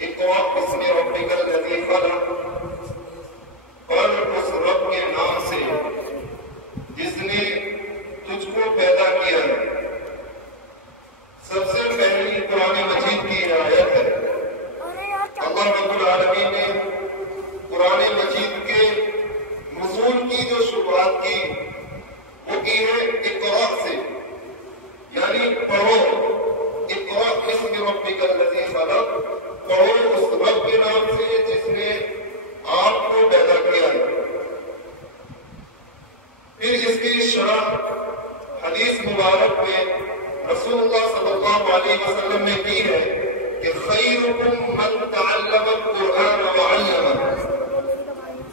اقرأ باسم ربک الذی خلق، پڑھ اس رب کے نام سے جس نے تجھ کو پیدا کیا ہے۔ سب سے پہلی قرآن مجید کی آیت ہے۔ اللہ رب العالمین نے قرآن مجید کے نزول کی جو شروعات کی وہ کی ہے اقرأ سے، یعنی پڑھو۔ اقرأ باسم ربک الذی خلق، پڑھو اس رب کے نام سے جس نے آپ کو پیدا کیا ہے۔ پھر اس کی شرح حدیث مبارک میں رسول اللہ صلی اللہ علیہ وسلم نے کی ہے کہ خیرکم من تعلم القرآن وعلمہ،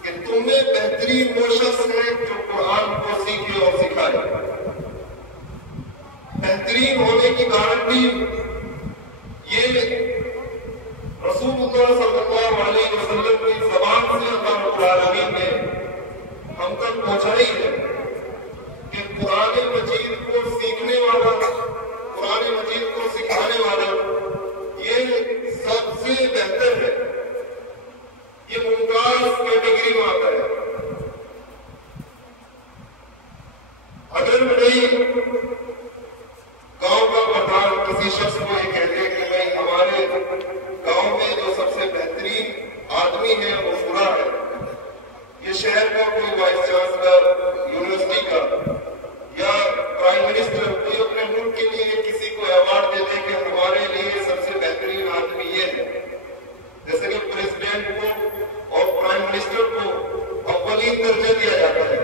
کہ تم میں بہترین وہ شخص ہے جو قرآن کو سیکھے اور سکھائے۔ بہترین ہونے کی گارنٹی یہ رسول اللہ صلی اللہ علیہ وسلم کی زبان سے اللہ رب العالمین نے ہم تک پہنچائی ہے کہ قرآن مجید کو سیکھنے والا، قرآن مجید کو سکھانے والا یہ سب سے بہتر ہے، یہ ممتاز کیٹیگری میں آتا ہے۔ اگر نہیں گاؤں کا پردھان کسی شخص کو یہ کہتے ہیں کہ بھائی ہمارے گاؤں میں جو سب سے بہترین آدمی ہے وہ فلاں ہے، یہ شہر کا کوئی وائس چانسلر یونیورسٹی کا یا پرائم منسٹر کوئی اپنے ملک کے لیے کسی کو ایوارڈ دے دے کہ ہمارے لیے سب سے بہترین آدمی یہ ہے، جیسے کہ پریزیڈنٹ کو اور پرائم منسٹر کو اولین درجہ دیا جاتا ہے،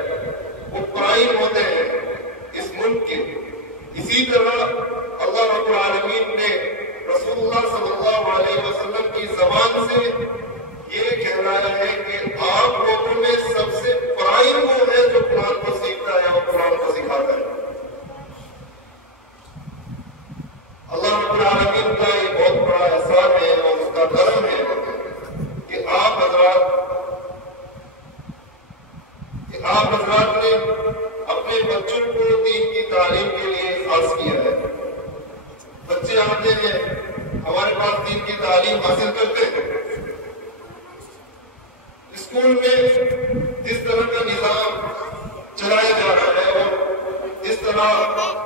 وہ پرائم ہوتے ہیں اس ملک کے۔ اسی طرح اللہ رب العالمین نے رسول اللہ صلی اللہ علیہ وسلم کی زبان سے یہ کہلایا ہے کہ آپ لوگوں میں سب سے پرائم وہ ہے جو قرآن کو سیکھتا ہے اور قرآن کو سکھاتا ہے۔ اللہ رب العالمین کا یہ بہت بڑا احسان ہے اور اس کا کرم ہے کہ آپ حضرات نے اپنے بچوں کو دین کی تعلیم کے لیے خاص کیا ہے۔ بچے آتے ہیں ہمارے پاس دین کی تعلیم حاصل کرتے ہیں۔ اسکول میں جس طرح کا نظام چلایا جا رہا ہے اور جس طرح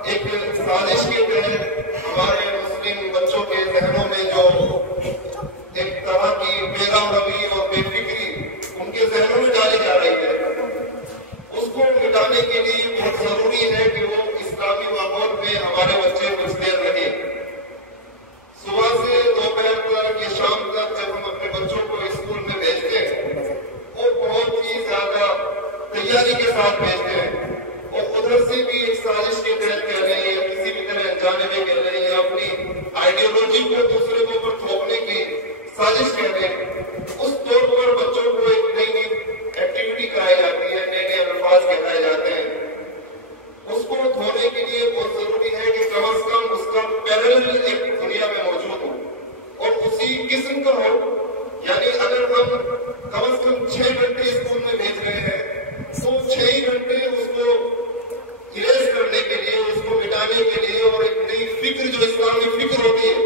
ایک سازش کے تحت ہمارے مسلم بچوں کے ذہنوں میں جو ایک طرح کی بے روی اور بے فکری ان کے ذہنوں میں ڈالی جا رہی ہے، اس کو مٹانے کے لیے بہت ضروری ہے کہ وہ اسلامی ماحول میں ہمارے بچے کچھ دیر رہے۔ صبح سے دوپہر تک یا شام تک جب ہم اپنے بچوں کو اسکول میں بھیجتے ہیں وہ بہت ہی زیادہ تیاری کے ساتھ بھیجتے ہیں، اور ادھر سے بھی ایک سازش کے تحت کہہ رہے ہیں یا کسی بھی طرح جانے میں کہہ رہے ہیں یا اپنی آئیڈیالوجی کو دوسرے کے اوپر تھوپنے کی سازش کہہ رہے ہیں۔ اس طور پر بچوں کو ایک نئی نئی ایکٹیویٹی کرائی جاتی ہے، نئے نئے الفاظ کہائے جاتے ہیں۔ اس کو دھونے کے لیے بہت ضروری ہے کہ کم از کم اس کا پیرل ایک دنیا میں موجود ہو اور اسی قسم کا ہو، یعنی اگر ہم کم از کم 6 گھنٹے اسکول میں بھیج رہے ہیں تو 6 ہی گھنٹے اس کو اریز کرنے کے لیے، اس کو مٹانے کے لیے اور ایک نئی فکر جو اسلامی فکر ہوتی ہے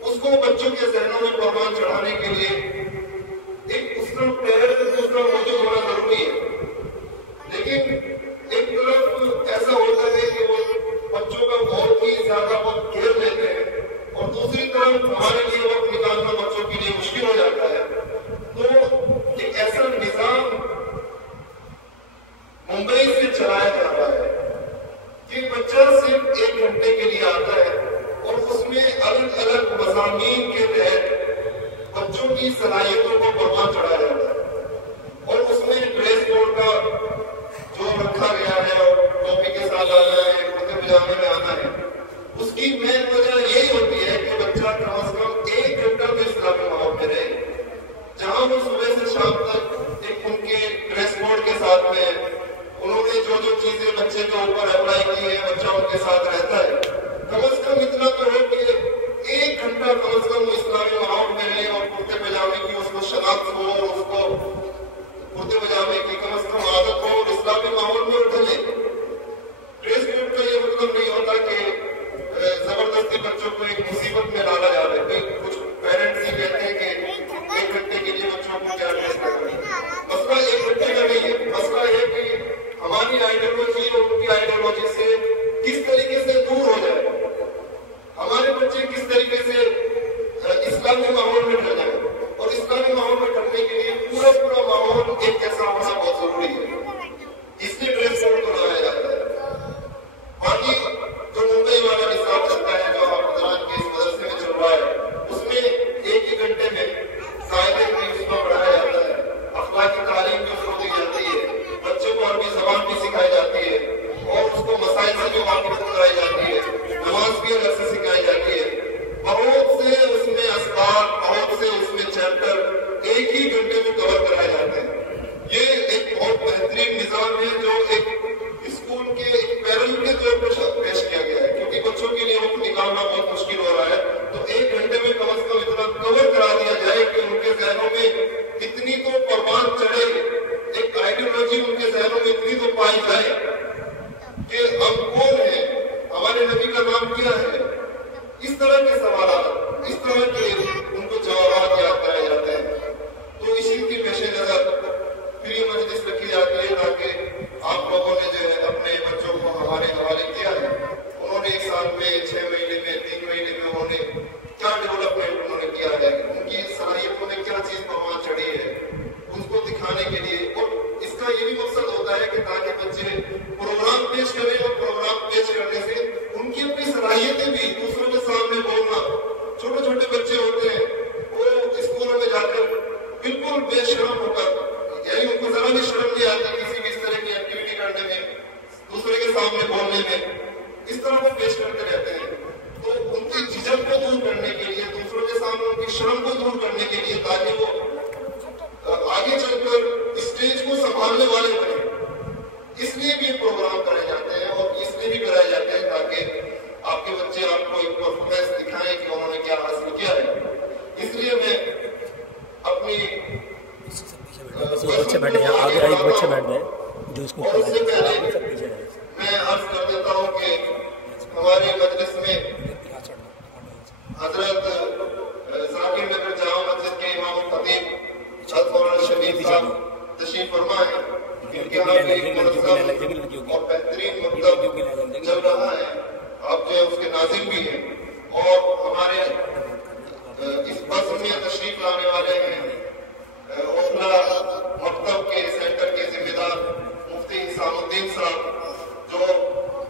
اس کو بچوں کے ذہنوں میں پروان چڑھانے کے لیے ایک اس کا پیرل دوسرا موجود ہونا ضروری ہے۔ لیکن ایک طرف ایسا ہوتا ہے کہ وہ بچوں کا بہت ہی زیادہ وقت گھیر لیتے ہیں اور دوسری طرف ہمارے لیے وقت نکالنا بچوں کے لیے مشکل ہو جاتا ہے۔ تو ایک ایسا نظام ممبئی سے چلایا جا رہا ہے کہ بچہ صرف 1 گھنٹے کے لیے آتا ہے اور اس میں الگ الگ مضامین کے تحت بچوں کی صلاحیتوں کو پروان چڑھایا جاتا ہے، اور اس میں ڈریس کوڈ کا جو رکھا گیا ہے اور ٹوپی کے ساتھ آنا ہے، کرتے پجامے میں آنا ہے، اس کی مین وجہ یہی ہوتی ہے کہ بچہ کم از کم 1 گھنٹہ تو اسلامی ماحول میں رہے، جہاں وہ صبح سے شام تک ایک ان کے ڈریس کوڈ کے ساتھ میں انہوں نے جو جو چیزیں بچے کے اوپر اپلائی کی ہے بچہ ان کے ساتھ رہتا ہے۔ کم از کم اتنا تو ہو کہ 1 گھنٹہ کم از کم وہ اسلامی ماحول میں رہے اور کرتے پجامے کی اس کو شناخت ہو اور اس کو کرتے پجامے کی کم از کم عادت ہو اور اسلامی ماحول میں ڈھلے۔ ڈریس کوڈ کا یہ مطلب نہیں ہوتا کہ زبردستی بچوں کو ایک مصیبت میں ڈالا جا رہا ہے۔ کچھ پیرنٹس یہ کہتے ہیں کہ اسلامی ماحول میں ڈھل جائیں. اور اسلامی ماحول میں ڈھلنے کے لیے پورا ماحول ایک جیسا ہونا بہت ضروری ہے. اس لیے ڈریس کوڈ کو لگایا جاتا ہے. باقی جو ممبئی والا نصاب چلتا ہے جو آپ حضرات کے اس مدرسے میں چل رہا ہے اس میں ایک ہی گھنٹے میں قاعدے کی اس کو پڑھایا جاتا ہے. اخلاقی تعلیم بھی اس کو دی جاتی ہے. بچوں کو عربی زبان بھی سکھائی جاتی ہے اور اس کو مسائل سے بھی واقف کرائی جاتی ہے. نماز بھی الگ سے سکھائی جاتی ہے. بہت سے اس میں اسباب بہت سے اس میں چیپٹر ایک ہی گھنٹے میں کور کرائے جاتے ہیں. یہ ایک بہت بہترین نظام ہے جو ایک اسکول کے ایک پیرل کے طور پر پیش کیا گیا ہے کیونکہ بچوں کے لیے وقت نکالنا بہت مشکل ہو رہا ہے. تو ایک گھنٹے میں کم از کم اتنا کور کرا دیا جائے کہ ان کے ذہنوں میں اتنی تو پروان چڑھے, ایک آئیڈیالوجی ان کے ذہنوں میں اتنی تو پائی جائے کہ ہم کون ہیں, ہمارے نبی کا نام کیا ہے. اس طرح کے سوالات, اس طرح کے ان کو جوابات یاد کرائے جاتے ہیں. تو اسی کے پیش نظر فری مجلس رکھی جاتی ہے تاکہ آپ لوگوں نے جو ہے اپنے بچوں کو ہمارے حوالے کیا ہے. انہوں نے ایک سال میں 6 مہینے میں 3 مہینے میں انہوں نے کیا ڈیولپمنٹ انہوں نے کیا ہے, ان کی صلاحیتوں میں کیا چیز پروان چڑھی ہے اس کو دکھانے کے لیے. اور اس کا یہ بھی مقصد ہوتا ہے کہ تاکہ بچے پروگرام پیش کریں اور پروگرام پیش کرنے سے ان کی اپنی صلاحیتیں بھی دوسروں کے سامنے بولنا. چھوٹے چھوٹے بچے ہوتے ہیں وہ اسکولوں میں جا کر بالکل بے شرم ہو کر, یعنی ان کو ذرا بھی شرم نہیں آتی کسی بھی اس طرح کی ایکٹیویٹی کرنے میں, دوسرے کے سامنے بولنے میں, اس طرح وہ پیش کرتے رہتے ہیں. تو ان کی جھجک کو دور کرنے کے لیے, دوسروں کے سامنے ان کی شرم کو دور کرنے کے لیے تاکہ وہ آگے چل کر اسٹیج کو سنبھالنے والے بنے, اس لیے بھی پروگرام کرائے جاتے ہیں. اور اس لیے بھی کرائے جاتے ہیں تاکہ آپ کے بچے آپ کو ایک پرفارمنس دکھائیں کہ انہوں نے کیا حاصل کیا ہے. اس لیے میں اپنی بچے بیٹھے ہیں آگے, ایک بچے بیٹھ گئے جو اس کو اور اس سے پہلے میں عرض کر دیتا ہوں کہ ہمارے مجلس میں حضرت ذاکر نگر جامع مسجد کے امام الخطیب حضرت مولانا شبیر صاحب تشریف فرما ہے. ان کے یہاں پہ ایک منظم اور بہترین مکتب چل رہا ہے. آپ جو ہے اس کے ناظر بھی ہیں اور ہمارے اس بس میں تشریف لانے والے ہیں اوکھلا مکتب کے سینٹر کے ذمہ دار مفتی حسام الدین صاحب جو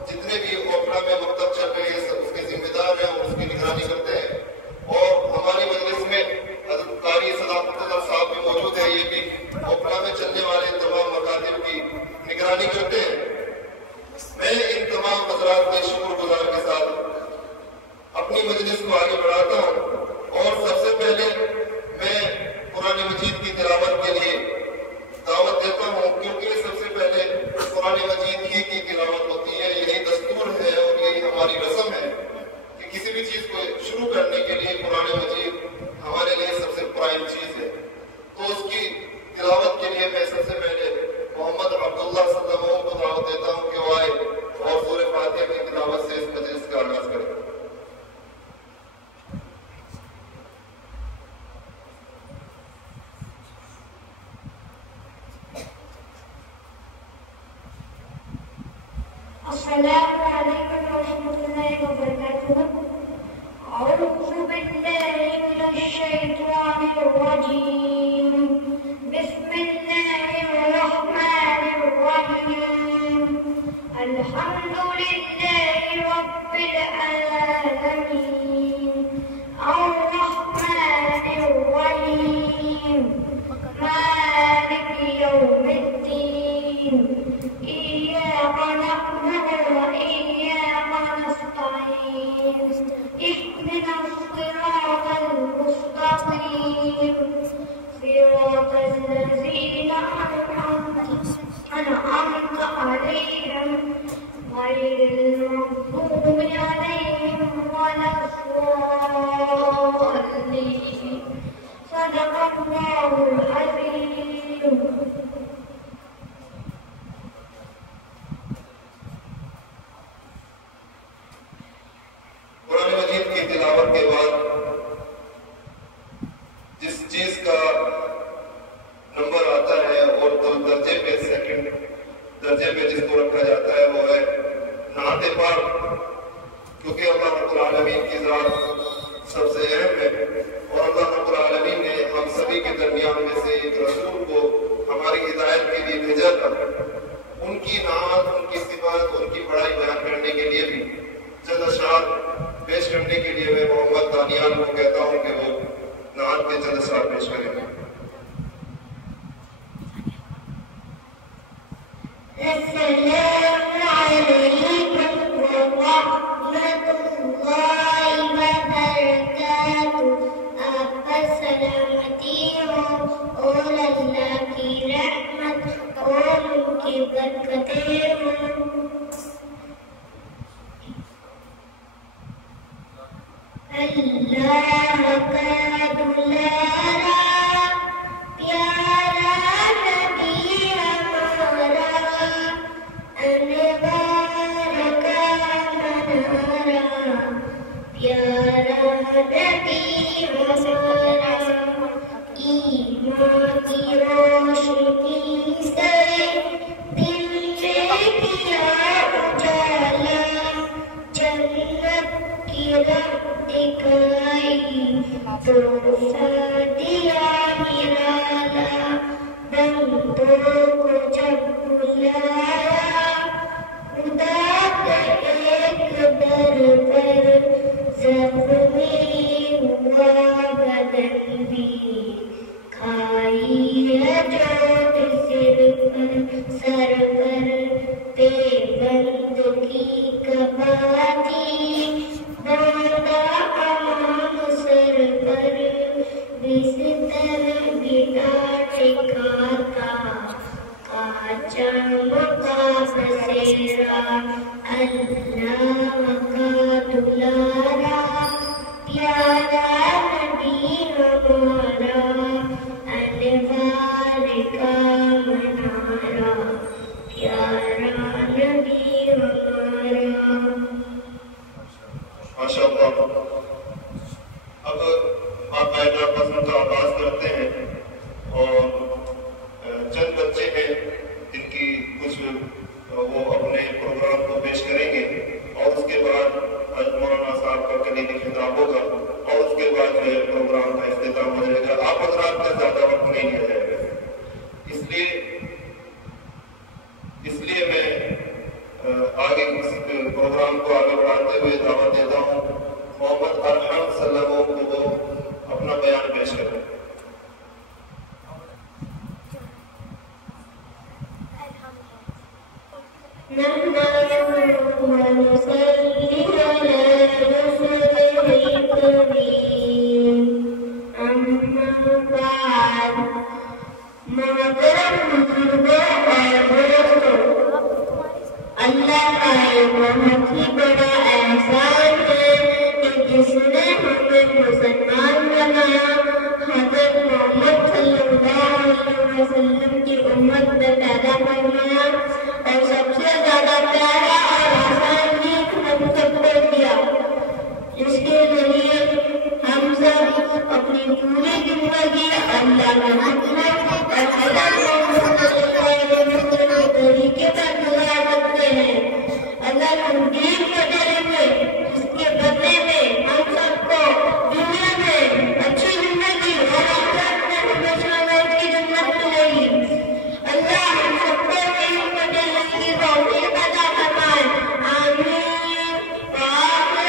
جتنے بھی اوکھلا میں مکتب چل رہے ہیں اس کے ذمہ دار ہیں اور اس کی نگرانی کرتے ہیں. اور ہماری مجلس میں حضرت قاری صداقت اللہ صاحب بھی موجود ہیں, یہ بھی اوکھلا میں چلنے والے تمام مکاتب کی نگرانی کرتے ہیں. میں ان تمام حضرات کے شکر گزار کے ساتھ اپنی مجلس کو آگے بڑھاتا ہوں. اور سب سے پہلے میں قرآن مجید کی تلاوت کے لیے دعوت دیتا ہوں کیونکہ سب سے پہلے قرآن مجید ہی کی تلاوت ہوتی ہے. یہی دستور ہے اور یہی ہماری رسم ہے کہ کسی بھی چیز کو شروع کرنے کے لیے قرآن مجید ہمارے لیے سب سے پرائم چیز ہے. تو اس کی تلاوت کے لیے میں سب سے پہلے محمد عبداللہ صلی اللہ علیہ وسلم کو دعوت دیتا ہوں کہ وہ آئے اور سورہ فاتحہ کی تلاوت سے اس مجلس کا آغاز کریں. السلام علیکم ورحمۃ اللہ وبرکاتہ. اعوذ باللہ من الشیطان الرجیم. بسم اللہ الرحمن الرحیم. الحمد للہ رب العالمین الرحمن الرحیم مالک یوم الدین. إياك نعبد وإياك نستعين. اهدنا الصراط المستقيم صراط الذين أنعمت عليهم غير المغضوب عليهم ولا الضالين. صدق الله العظيم. قرآن مجید کی تلاوت کے بعد جس چیز کا نمبر آتا ہے اور معزز صاحب پیش کریں گے. السلام علیکم ورحمۃ اللہ وبرکاتہ. آپ پر سلامتی ہو اور اللہ کی رحمت اور ان کی برکتیں ہوں. اللہ کا دلارا پیارا نبی ہمارا انوار کا منارا پیارا نبی ہمارا ایمان کی روشنی سے دل میں کیا اجالا جنت کی راہ دکھائی تو دیا نرالا بندوں کو جب بلایا خدا کے ایک در پر زخمی ہوا بدن بھی کھائی ہے چوٹ سر پر پہ بند کی کباتی باندھا امام سر پر بستر بنا ٹکاتا کاچا مکا بسیرا اللہ کا دلارا پیارا نبی ہمارا انوار کا منارا پیارا نبی ہمارا. ماشاء اللہ. اب آپ بیٹھنا پسند کا آغاز کرتے ہیں اور چند بچے ہیں جن کی کچھ وہ اپنے پروگرام کو پیش کریں گے اور اس کے بعد مولانا صاحب کا کلیدی خطاب ہوگا اور اس کے بعد پروگرام کا اختتام ہو جائے گا. آپ حضرات کا زیادہ وقت نہیں لیا جائے گا. اس لیے میں آگے اس پروگرام کو آگے بڑھاتے ہوئے دعوت دیتا ہوں محمد ارحم سلمو کو وہ اپنا بیان پیش کریں. اللہ کا ایک بہت ہی بڑا احسان ہے کہ جس نے ہمیں مسلمان بنایا. حضرت محمد صلی اللہ علیہ وسلم کی امت میں پیدا فرمایا اور سب سے زیادہ پیارا اور آسان چیز ہم سب کو دیا جس کے ذریعے ہم سب اپنی پوری زندگی اللہ کا مطلب اور حضرت محمد صلی اللہ علیہ وسلم کے طریقے پر گزار سکتے ہیں. اگر ہم دین کو کریں گے جس کے بدلے میں ہم سب کو دنیا میں اچھی زندگی اور آخرت میں ہمیشہ موت کی جنت ملے گی. اللہ ہم سب کو دین کو چلنے کی توفیق عطا فرمائے. آمین. وآخر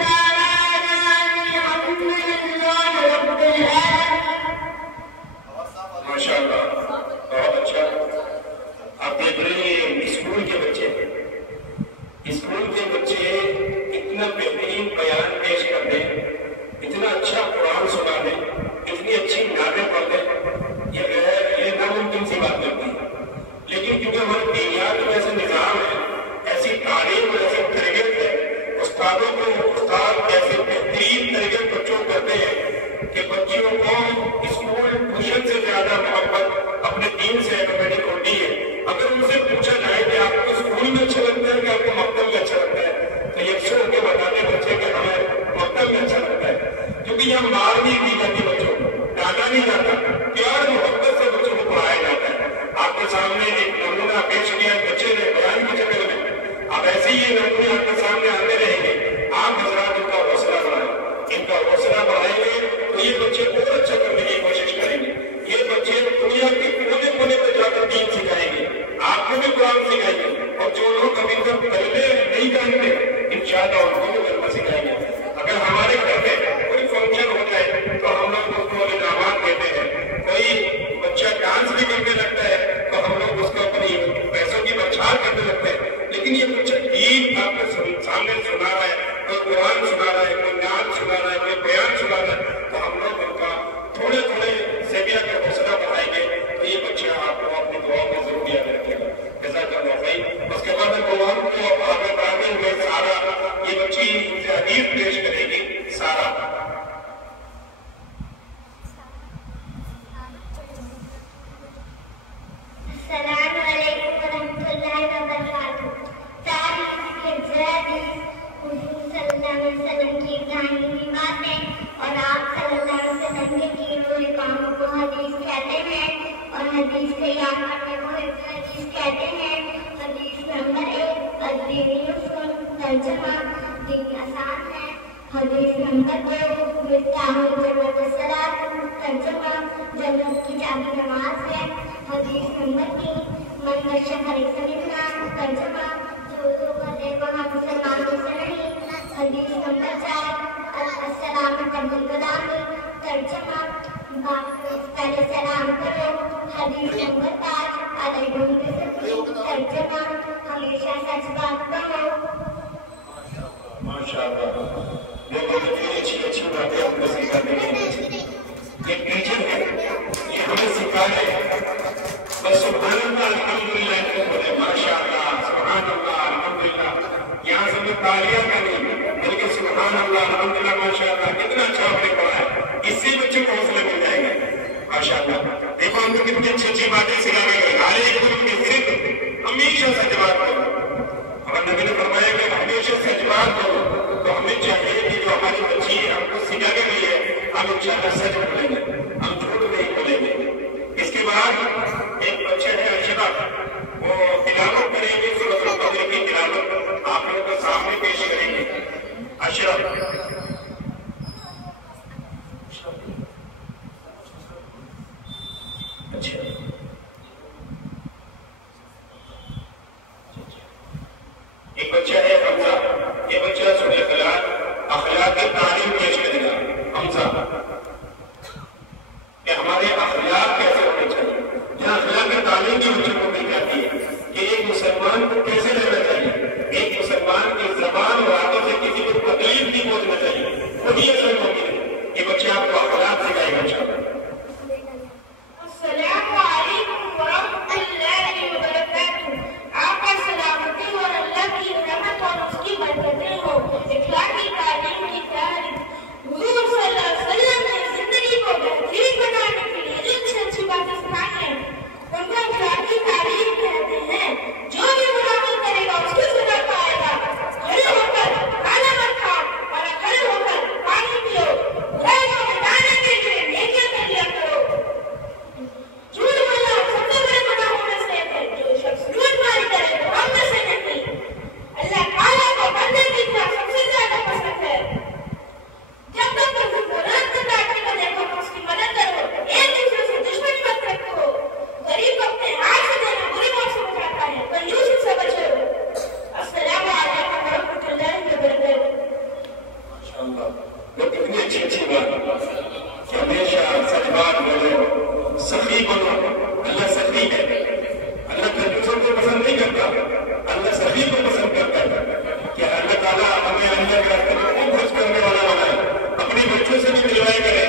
دعوانا الحمد للہ رب العالمین. ماشاء اللہ بہت اچھا. آپ دیکھ رہے ہیں اسکول کے بچے اتنا بہترین بیان پیش کر دیں, اتنا اچھا قرآن سنا دیں, اتنی اچھی نعتیں پڑھ دیں, یہ ناممکن سی بات کرتی ہے. لیکن کیونکہ ہمارے دینیات میں ایسا نظام ہے, ایسی تعلیم ایسی تربیت ہے, استادوں کو استاد ایسے بہترین تربیت بچوں کو کرتے ہیں کہ بچوں کو اسکول ٹیوشن سے زیادہ محبت اپنے دین سے ایٹومیٹک ہوتی ہے. اگر ان سے پوچھا جائے کہ آپ کو اسکول میں اچھا لگتا ہے کہ آپ کو مکتب میں اچھا لگتا ہے تو یکسر ہو کے بتانے بچے کہ ہمیں مکتب میں اچھا لگتا ہے, کیونکہ یہاں مار نہیں دی جاتی, بچوں کو ڈانٹا نہیں جاتا, پیار محبت سے بچوں کو پڑھایا جاتا ہے. آپ کے سامنے ایک نمونہ پیش کیا بچے نے بیان کی شکل میں. اب ایسے ہی یہ نمونے آپ کے سامنے آتے رہیں گے. آپ حضرات ان کا حوصلہ بڑھائیں, ان کا حوصلہ بڑھائیں گے تو یہ بچے اور اچھا کرنے کی کوشش کریں گے. یہ بچے دنیا کے کونے کونے پہ جا کر دین سکھائیں گے, آپ کو بھی قرآن سکھائیں گے, اور جو لوگ ابھی تک پہلے نہیں جانتے انشاءاللہ ان کو بھی کلمہ سکھائیں گے. اگر ہمارے گھر میں کوئی فنکشن ہو جائے تو ہم لوگ دوستوں والے حدیث سے یاد کرنے کو حدیث کہتے ہیں. حدیث نمبر 1 الدین یسر ترجمہ دین آسان ہے. حدیث نمبر 2 مفتاح الجنت الصلاۃ ترجمہ جنت کی چابی نماز ہے. حدیث نمبر 3 من نشہ الاسلام ترجمہ جو کر دے وہاں مسلمانوں سے نہیں. حدیث نمبر 4 السلام علیکم ترجمہ پہلے سلام کرو. حدیث نمبر 5 علیکم ترجمہ ہمیشہ سچ بات کہو. ماشاءاللہ یہ بہت اچھی باتیں ہم کو سکھاتے ہیں. یہ ٹیچر ہے یہ ہمیں سکھائے بس سبحان اللہ الحمدللہ بولے ماشاءاللہ سبحان اللہ الحمدللہ. یہاں سے میں تالیاں کریں بلکہ سبحان اللہ الحمدللہ ماشاءاللہ کتنا اچھا آپ نے پڑھا ہے. اس سے بچوں کو حوصلہ مل جائے گا ماشاءاللہ. دیکھو ہم کو کتنی اچھی اچھی باتیں سکھا رہے ہیں. ہر ایک دن میں صرف ہمیشہ سچ بات کرو. اور نبی نے فرمایا کہ ہمیشہ سچ بات کرو. تو ہمیں چاہیے کہ جو ہماری بچی ہے ہم کو سکھا کے گئی ہے ہم انشاءاللہ سچ بولیں گے ہم جھوٹ نہیں بولیں گے. اس کے بعد ایک بچہ ہے اشرف وہ تلاوت کریں گے سورۃ القدر کی تلاوت آپ لوگوں کو سامنے پیش کریں گے. اشرف اچھا ایک بچہ ہے حمزہ. یہ بچہ سورۃ اخلاق کی تعلیم پیش کرے گا. حمزہ کہ ہمارے اخلاق کیسے ہونے چاہیے. جہاں اخلاق کی تعلیم کی بچوں کو دی جاتی ہے کہ ایک مسلمان کو کیسے رہنا چاہیے. ایک مسلمان کی زبان اور آنکھوں سے کسی کو تکلیف نہیں پہنچنا چاہیے. وہی اصل مومن ہے. یہ بچے آپ کو اخلاق سکھائے گا انشاءاللہ. السلام علیکم ورحمۃ اللہ وبرکاتہ. آپ کا سلامتی اور اللہ کی رحمت اور اس کی برکتیں ہو. اخلاقی تعلیم کی تعریف حضور صلی اللہ علیہ وسلم نے زندگی کو بہترین بنانے کے لیے جو اچھی باتیں سکھائی ہیں ان کو اخلاقی تعلیم کہتے ہیں. جو بھی مراقبہ کرے گا اس کی سزا پائے گا. کھڑے ہو کر کھانا مت کھاؤ اور کھڑے ہو کر پانی پیو. برائی کو مٹانے کے لیے نیکیاں کر لیا کرو. جھوٹ بولنا سب سے بڑے گناہوں میں سے ہے. جو شخص جھوٹ ماری کرے تو ہم میں سے نہیں. اللہ تعالیٰ کو بندے کی طرف سب سے زیادہ پسند ہے. جب تک تم ضرورت مند آدمی کو دیکھو تو اس کی مدد کرو. ایک دوسرے سے دشمنی مت رکھو. غریب کو اپنے ہاتھ سے دینا بری موت سے بچاتا ہے. کنجوسی سے بچو. السلام علیکم ورحمۃ اللہ وبرکاتہ. ماشاءاللہ وہ کتنی اچھی بات کہ ہمیشہ سچ بات بولو سخی بنو. اللہ سخی ہے. اللہ کنجوسوں کو پسند نہیں کرتا. اللہ سخی کو پسند کرتا ہے. کہ اللہ تعالیٰ ہمیں اللہ کا خرچ کرنے والا بنائے. اپنے بچوں سے بھی ملوائے کرے.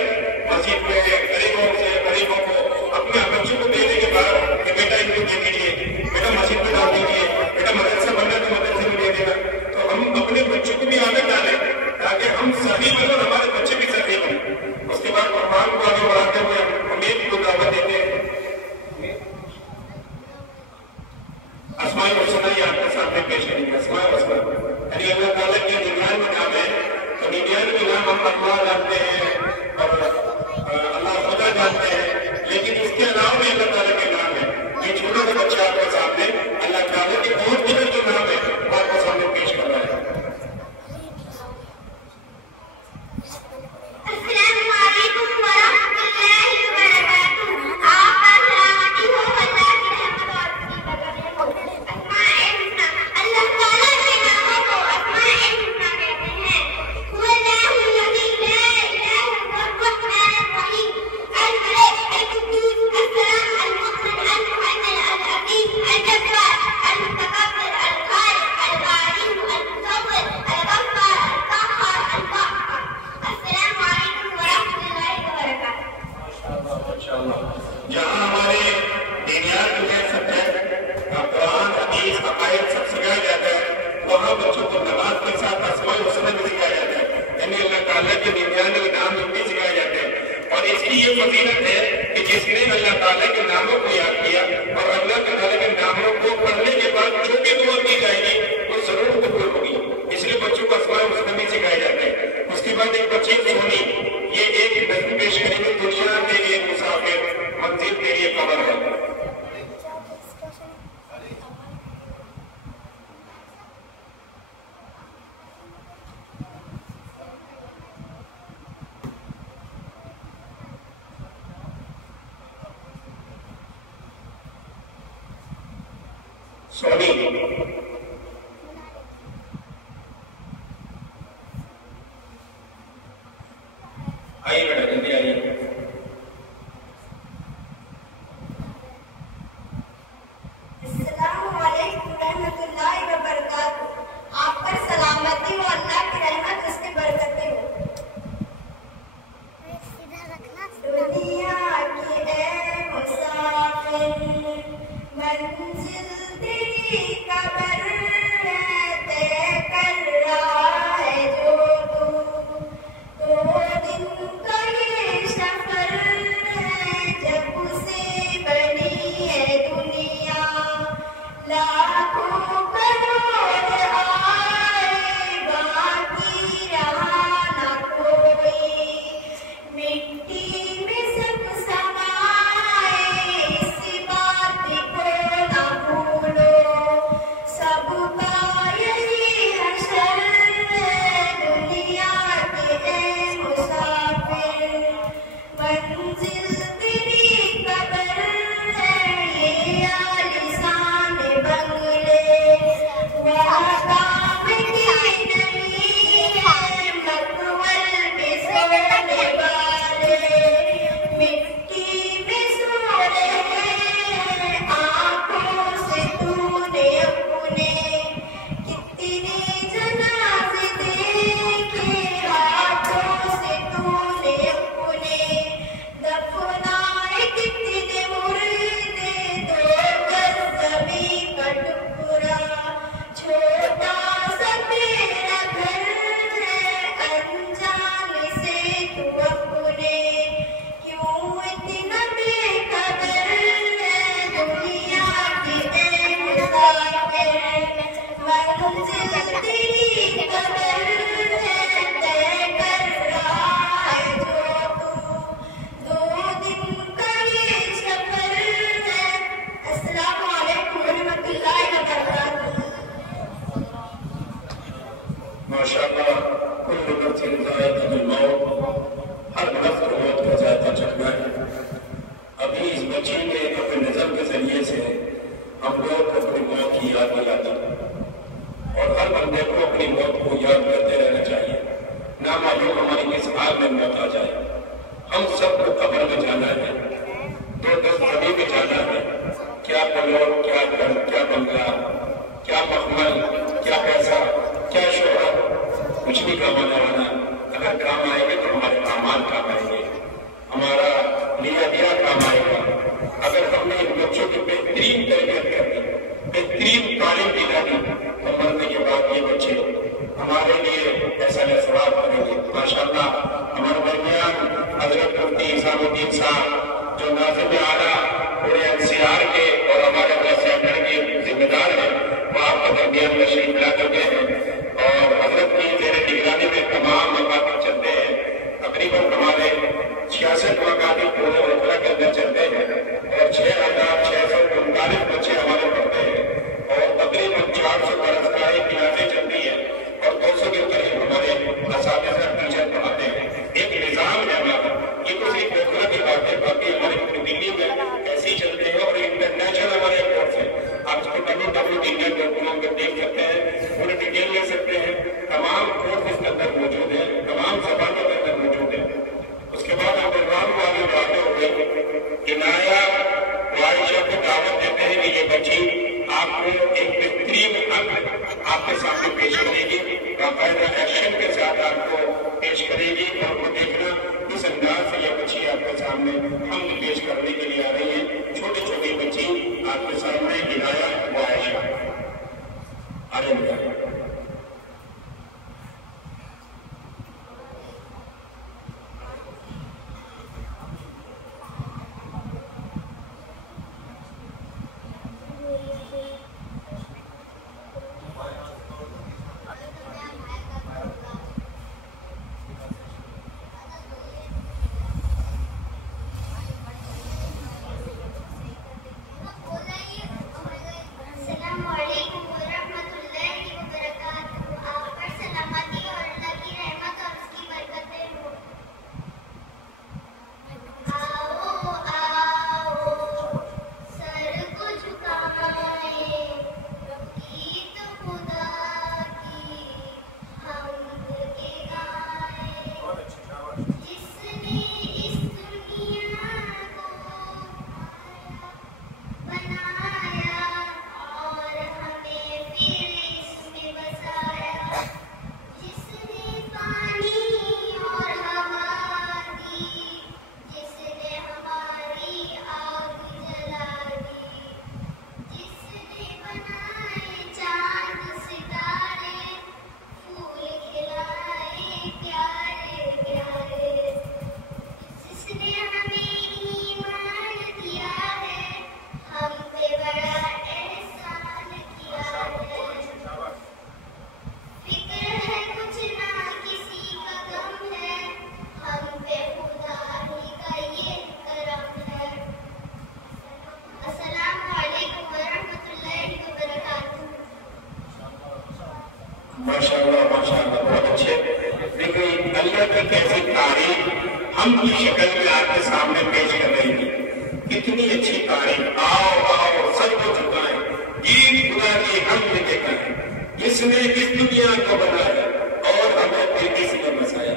مسجد میں غریبوں کو اپنے بچوں کو دینے کے بعد کہ بیٹا ان کو دے دیجیے بیٹا مسجد میں ڈال دیجیے بیٹا مدرسہ بننا تو مدرسے میں دے دینا. تو ہم اپنے بچوں کو بھی عادت ڈالیں تاکہ ہم سبھی بنو ہمارے بچے بھی سبھی بنیں. اس کے بعد قرآن کو آگے بڑھاتے ہوئے ہمیں بھی کوئی دعوت دیتے ہیں. اسماء الحسنہ یہ آپ کے سامنے پیش کریں گے. اسماء الحسنہ یعنی اللہ تعالیٰ کے 99 نام ہے. تو 99 نام ہم اللہ جانتے ہیں اور اللہ خدا جانتے ہیں لیکن اس کے علاوہ بھی اللہ تعالیٰ کے نام ہے. یہ چھوٹا سا بچہ آپ کے سامنے اللہ تعالیٰ کے بہت بڑے جو نام ہے آپ کے سامنے پیش کر رہا ہے. السلام علیکم ورحمۃ اللہ وبرکاتہ. آپ کا سلامتی ہو. اللہ کی رحمت اور اس کی برکتیں ہو. اسماء الحسنہ اللہ تعالیٰ کے ناموں کو اسماء الحسنہ کہتے ہیں. هو الله الذي لا اله الا هو الرحمن الرحیم. الملك القدوس السلام المؤمن المهيمن العزيز الجبار المتكبر الخالق البارئ المصور الغفار القهار القهار. السلام علیکم ورحمۃ اللہ وبرکاتہ. جہاں ہمارے دینیات جو ہے سب ہے قرآن حدیث عقائد سب سکھایا جاتا ہے وہاں بچوں کو نماز کے ساتھ اسماء الحسنہ بھی سکھایا جاتا ہے. یعنی اللہ تعالیٰ کے 99 نام بھی سکھائے جاتے ہیں. اور اس کی یہ فضیلت ہے کہ جس نے اللہ تعالیٰ کے ناموں کو یاد کیا اور اللہ تعالیٰ کے ناموں کو پڑھنے کے بعد جو بھی دعا کی جائے گی وہ ضرور قبول ہوگی. اس لیے بچوں کو اسماء الحسنہ بھی سکھائے جاتے ہیں. اس کے بعد ایک بچے کی ہونی یہ ایک نظم پیش کریں گے. دنیا کے لیے مسافر منزل کے لیے خبر ہے. سونی آئیے بیٹا جلدی آئیے. السلام علیکم ورحمۃ اللہ وبرکاتہ. آپ پر سلامتی ہو، اللہ کی رحمت اس کی برکتیں ہو. دنیا کی اے مسافر منزل تیری قبر ہے، طے کر رہا ہے جو تو 2 دن کا یہ سفر ہے، جب سے بنی ہے دنیا لاکھوں کروڑ آئے باقی رہا نہ کوئی، مٹی میں سب سمائے اس بات کو نہ بھولو، سب کا یہی حشر ہے دنیا کے اے مسافر، منزل تیری قبر ہے، یہ عالیشان بنگلے وہاں کام کی نہیں ہے، مقبول میں سونے والے مٹی میں سو رہے ہیں، آنکھوں سے تو نے اپنے کتنے جنازے دیکھے، ہاتھوں سے تو نے اپنے دفنائے کتنے مردے، 2 گز زمین کا ٹکڑا چھوٹا سا تیرا گھر ہے، انجان سے تو اپنے کیوں اتنا بے قدر ہے، دنیا کی اے مسافر منزل تیری قبر ہے، طے کر رہا ہے جو تو 2 دن کا یہ سفر ہے. السلام علیکم ورحمۃ اللہ وبرکاتہ. ماشاءاللہ کل نفس ذائقۃ الموت، ہر نفس کو موت کا ذائقہ چکھنا ہے. ابھی اس بچی کے اپنے نظر کے ذریعے سے ہم لوگ کو اپنی موت کی یاد دلاتا ہے، اور ہر بندے کو اپنی موت کو یاد کرتے رہنا چاہیے. نہ معلوم ہماری کس حال میں موت آ جائے. ہم سب کو قبر میں جانا ہے، 2 گز زمین میں جانا ہے. کیا پلوٹ، کیا گھر، کیا بنگلہ، کیا مخمل، کیا پیسہ، کیا شہرت، کچھ بھی کام آنے والا. اگر کام آئے گے تو ہمارے اعمال کام آئیں گے، ہمارا لیا دیا کام آئے گا. اگر ہم نے ان بچوں کی بہترین تربیت کر دی، بہترین تعلیم دی جاتی، تو مرنے کے بعد یہ بچے ہمارے لیے ایسا ثواب کریں گے. ماشاءاللہ ہمارے درمیان حضرت مفتی حسام الدین صاحب جو ناظم اعلیٰ پورے NCR کے اور ہمارے سینٹر کے ذمہ دار ہیں، وہ آپ کے درمیان تشریف لا چکے ہیں، اور حضرت کی زیر نگرانی میں تمام مقاصد چلتے ہیں. تقریباً ہمارے 66 مقاصد پورے وقت کے اندر چلتے ہیں، اور 6639 بچے ہمارے پڑھتے ہیں، اور تقریباً 400 برسگاہیں کلاسیں چلتی ہیں، اور 200 کے قریب ہمارے اساتذہ ٹیچر پڑھاتے ہیں. ایک نظام ہے ہمارا. یہ تو صرف پوکھرا کی بات ہے، باقی ہماری پوری دلی میں ایسے ہی چلتے ہیں، اور انٹرنیشنل ہمارے کورس ہیں. آپ اس کو www.indian.com پر دیکھ سکتے ہیں، پوری ڈیٹیل لے سکتے ہیں. تمام کورس اس کے اندر موجود ہیں، تمام زبانوں کے اندر موجود ہیں. اس کے بعد ہم پروگرام کو آگے بڑھاتے ہوئے عنایہ عائشہ کو دعوت دیتے ہیں کہ یہ بچی آپ کو ایک بہترین آپ کے سامنے پیش کرے گی، باقاعدہ ایکشن کے ساتھ آپ کو پیش کرے گی، اور وہ دیکھنا اس انداز سے یہ بچی آپ کے سامنے ہم پیش کرنے کے لیے آ رہی ہے. چھوٹی چھوٹی بچی آپ کے سامنے عنایہ عائشہ آ رہی ہے. السلام علیکم ورحمۃ اللہ شکل میں آپ کے سامنے پیش کر رہی تھی. کتنی اچھی تاریخ. آؤ آؤ سب کو جھکائیں, گیت خدا کی حمد کے کہیں, جس نے اس دنیا کو بنایا اور ہمیں پھر کسی نے بسایا.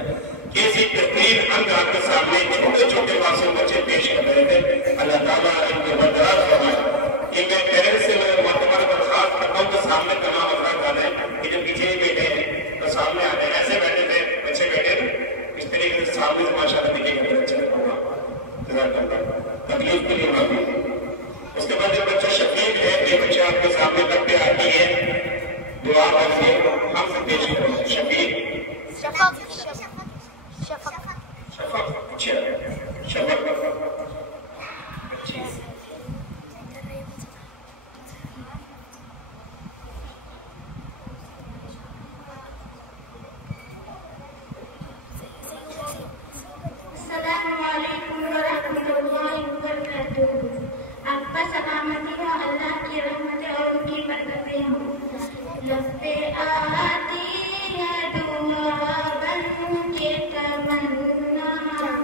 کیسی بہترین حمد آپ کے سامنے چھوٹے چھوٹے معصوم بچے پیش کر رہے تھے. اللہ تعالیٰ ان کو برقرار فرمائے. ان کے پیرنٹس سے میں معتبر درخواست کرتا ہوں کہ سامنے تمام افراد والے کہ جو پیچھے ہی بیٹھے ہیں تو سامنے آ جائیں. ایسے بیٹھے تھے بچے بیٹھے نا, اس طریقے سے سامنے سے ماشاء اللہ دیکھیں گے اچھا ہوگا. تکلیف کے لیے معافی ہے. اس کے بعد جو بچہ شفیق ہے, یہ بچے آپ کے سامنے تک پہ آتی ہے, دعا کیجیے ہم سے پیش کریں. شفیق شفق اچھا شفق اچھی السلام علیکم ورحمۃ اللہ وبرکاتہ. آپ پر سلامتی ہو, اللہ کی رحمتیں اور ان کی برکتیں ہوں. لب پہ آتی ہے دعا بن کے تمنا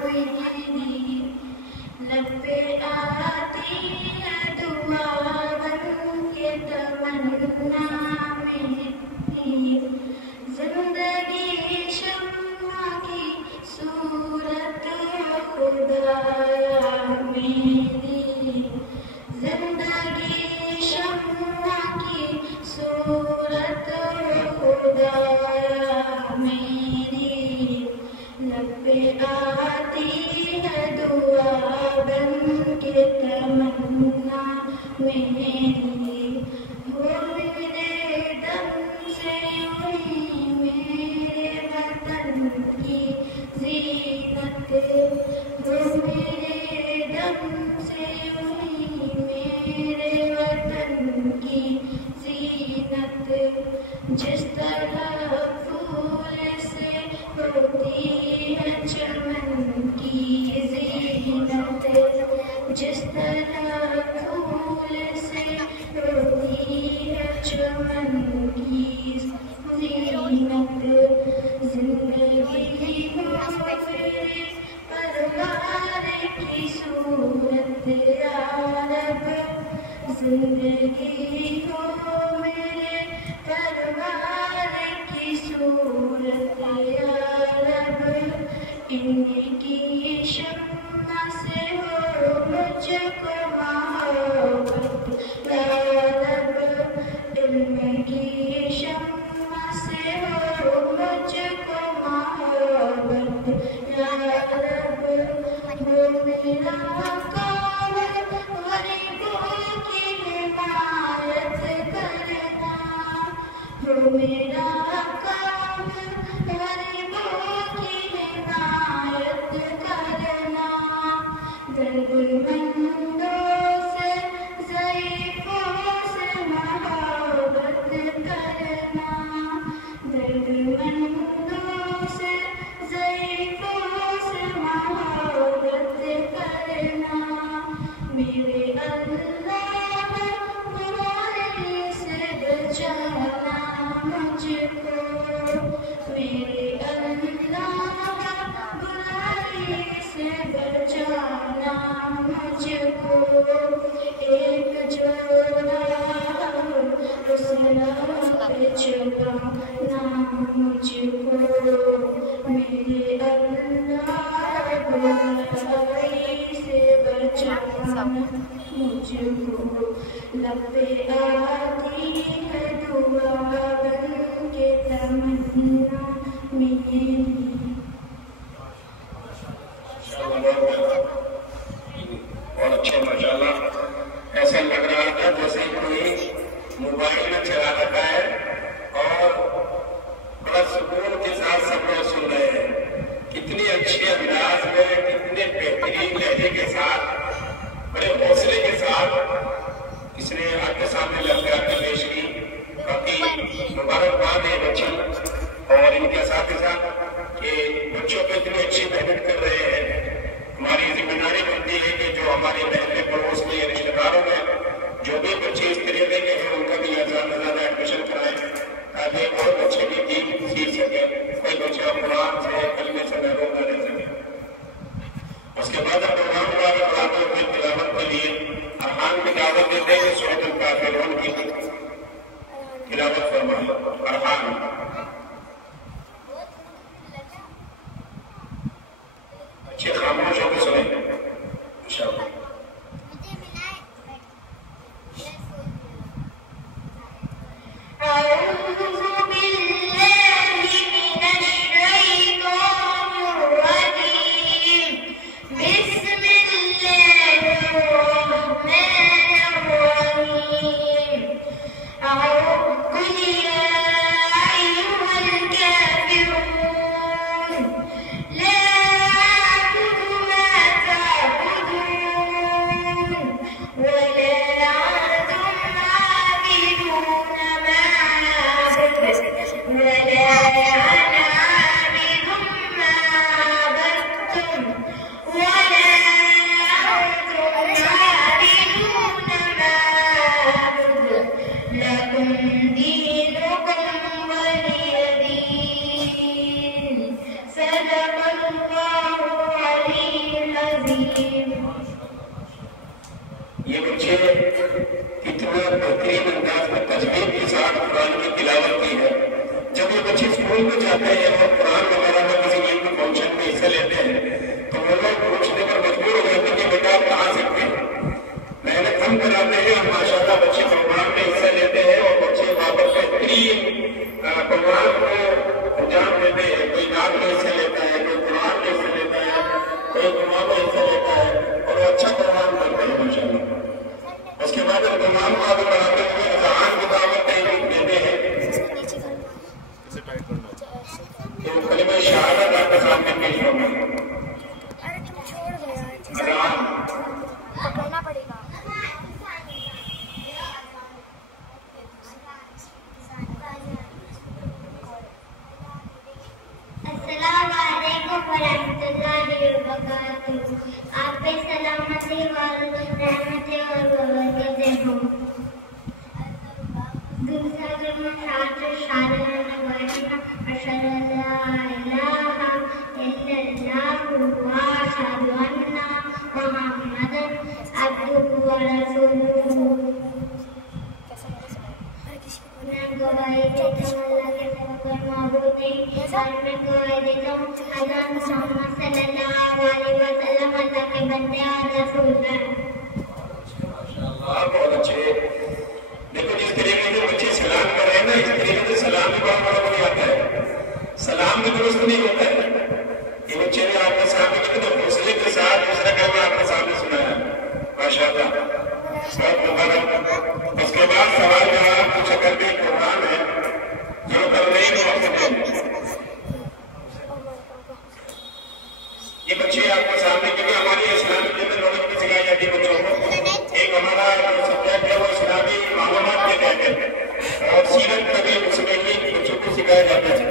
میری, لب پہ آتی ہے دعا بن کے تمنا میری. زندگی شمع کی صورت خدایا میری, زندگی شمع کی صورت خدایا میری. لب پہ آتی ہے دعا بن کے تمنا میری. ہو میرے دم سے ہوئی میرے وطن کی زینت, ہو میرے دم سے ہوئی میرے وطن کی زینت. جس طرح پھول سے ہوتی ہے چمن کی زینت, جس طرح پھول سے ہوتی ہے چمن کی زینت. زندگی ہو میرے پروار کی صورت یا رب, زندگی ہو میرے پروار کی صورت یا رب. ان کی شمع سے ہو مجھ کو محبت یا رب, علم کی شمع سے ہو مجھ کو محبت یا رب. ہو میرا کام غریبوں کی حمایت کرنا, ہو میرا کام غریبوں کی حمایت کرنا. درد مندوں سے ضعیفوں سے محبت کرنا, درد مندوں سے ضعیفوں سے محبت کرنا. میرے اللہ برائی سے بچانا مجھ کو, میرے اللہ برائی سے بچانا مجھ کو. ایک جوڑا اس راہ پہ چلانا مجھ کو, میرے اللہ برائی سے بچانا مجھ کو. لب پہ آتی ہے دعا بن کے تمنا میری. بہت اچھے ماشاء اللہ. ایسا لگ رہا تھا جیسے کوئی موبائل میں چلا رکھا ہے اور بڑا سکون کے ساتھ سب لوگ سن رہے ہیں. کتنی اچھے انداز میں, کتنے بہترین لہجے کے ساتھ, بڑے حوصلے کے ساتھ اس نے آپ کے سامنے لگ کر کے پیش کی. باقی مبارکباد ہے بچی اور ان کے اساتذہ کہ بچوں پہ اتنی اچھی محنت کر رہے ہیں. ہماری ذمہ داری بنتی ہے کہ جو ہمارے بہن پڑوس کے رشتے داروں میں جو بھی بچے اس طریقے کے ہیں ان کا بھی زیادہ سے زیادہ ایڈمیشن کرائیں تاکہ اور بچے بھی دین سیکھ سکیں. کوئی بچہ قرآن سے کلمے سے محروم نہ رہ سکے. اس کے بعد پروگرام ہوا قرآن کی تلاوت کے لیے ارحان کی دعوت دیتے ہیں کہ سورۃ الکافرون کی تلاوت فرمائیں. ارحان اچھے خاموش ہو کے سنیں انشاءاللہ. یہ بچے اتنا بہترین انداز میں تجوید کے ساتھ قرآن کی تلاوت کی ہے. جب یہ بچے اسکول میں جاتے ہیں اور قرآن وغیرہ میں کسی علم فنکشن میں حصہ لیتے ہیں تو وہ لوگ پوچھنے پر مجبور ہو جاتے ہیں کہ بیٹا آپ کہاں سیکھتے ہیں. محنت ہم کراتے ہیں اور ماشاءاللہ بچے پروگرام میں حصہ لیتے ہیں اور بچے وہاں پر بہترین پروگرام کو انجام دیتے ہیں. کوئی نعت میں حصہ لیتا ہے, کوئی قرآن میں حصہ لیتا ہے, کوئی دعا میں حصہ لیتا ہے اور وہ اچھا پروگرام کرتے ہیں ماشاءاللہ. اس کے بعد ہم تمام کو آگے بڑھاتے ہوئے اذان کی دعوت دیتے ہیں. تو کلمہ شہادت آپ کے سامنے پیش ہوگا. پکڑنا پڑے گا. السلام علیکم ورحمۃ اللہ وبرکاتہ. آپ پہ سلامتی اور رحمتیں اور برکتیں ہوں. دوسرا جملہ شہادت اشہد ان لا الہ الا اللہ واشہد ان محمدا عبدہ ورسولہ. میں گواہی دیتا ہوں اللہ کے سوا کوئی معبود نہیں اور میں گواہی دیتا ہوں حضرت محمد صلی اللہ علیہ وسلم اللہ کے بندے اور رسول ہیں. بہت اچھے. دیکھو جس طریقے سے بچے سلام کر رہے ہیں نا, اس طریقے سے سلام بھی بہت بڑا نہیں آتا ہے. سلام بھی درست نہیں ہوتا ہے. یہ بچے نے آپ کے سامنے کتنے حوصلے کے ساتھ دوسرا کلمہ آپ کے سامنے سنایا ماشاءاللہ. بہت مبارک. اس کے بعد سوال جواب کچھ اگر بھی پروگرام ہے جو کر رہے ہیں. یہ بچے آپ کے سامنے کیونکہ ہماری اسلامی میں نالج بھی سکھائی جاتی ہے بچوں کو. ایک ہمارا سبجیکٹ ہے وہ اسلامی معلومات کے کہتے ہیں اور سیرت میں بھی اس میں ہی بچوں کو سکھایا جاتا ہے.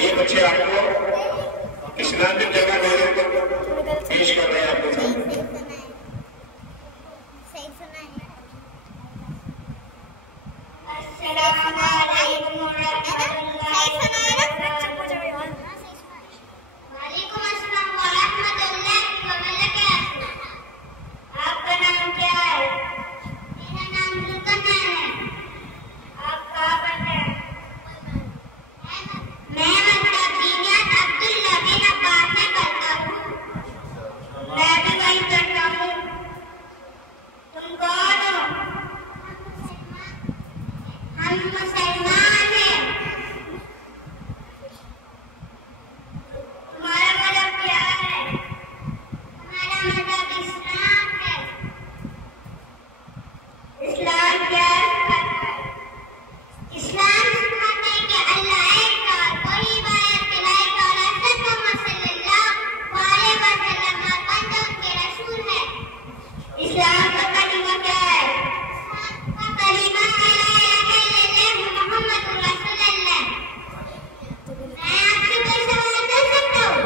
یہ بچے آپ کو اسلامی جگہ کو پیش کر رہے ہیں آپ کے سامنے. السلام علیکم ورحمۃ اللہ وبرکاتہ. وعلیکم السلام ورحمۃ اللہ وبرکاتہ. آپ کا نام کیا ہے؟ میرا نام رکن ہے. آپ کہاں پڑھتے ہیں؟ میں مدینہ عبداللہ بن عباس میں پڑھتا ہوں. میں بھی وہیں پڑھتا ہوں. تم کون ہو؟ ہم مسلمان ہیں. تمہارا مذہب کیا ہے؟ ہمارا مذہب اسلام ہے. اسلام کیا سکھاتا ہے؟ اسلام سکھاتا ہے کہ اللہ ایک ہے, کوئی عبادت کے لائق اور حضرت محمد صلی اللہ علیہ وسلم بندہ ان کے رسول ہے. اسلام کا کلمہ کیا ہے؟ کلمہ محمد رسول اللہ. میں آپ سے کوئی سوال کر سکتا ہوں؟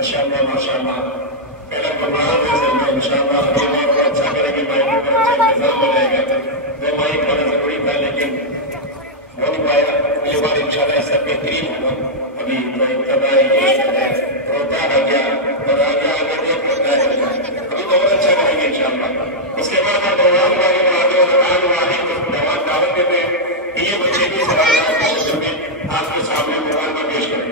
ماشاءاللہ ماشاءاللہ پہلا پروگرام ہے انشاءاللہ ہمیں بہت اچھا کرے گی مائک پر اچھا انتظام ہو جائے گا. وہ مائک ہونا ضروری تھا لیکن ہو نہیں پایا. یہ بار انشاءاللہ اس سے بہترین ہوگا. ابھی جو ابتدائی ہوتا ہے گیا اور آگے آگے دیکھ ہوتا ہے ابھی تو اور اچھا کریں گے انشاءاللہ. اس کے بعد ہم پروگرام کو آگے بڑھاتے ہیں. دعوت دیتے ہیں کہ یہ بچے بھی سوالات میں آپ کے سامنے پروگرام پر پیش کریں.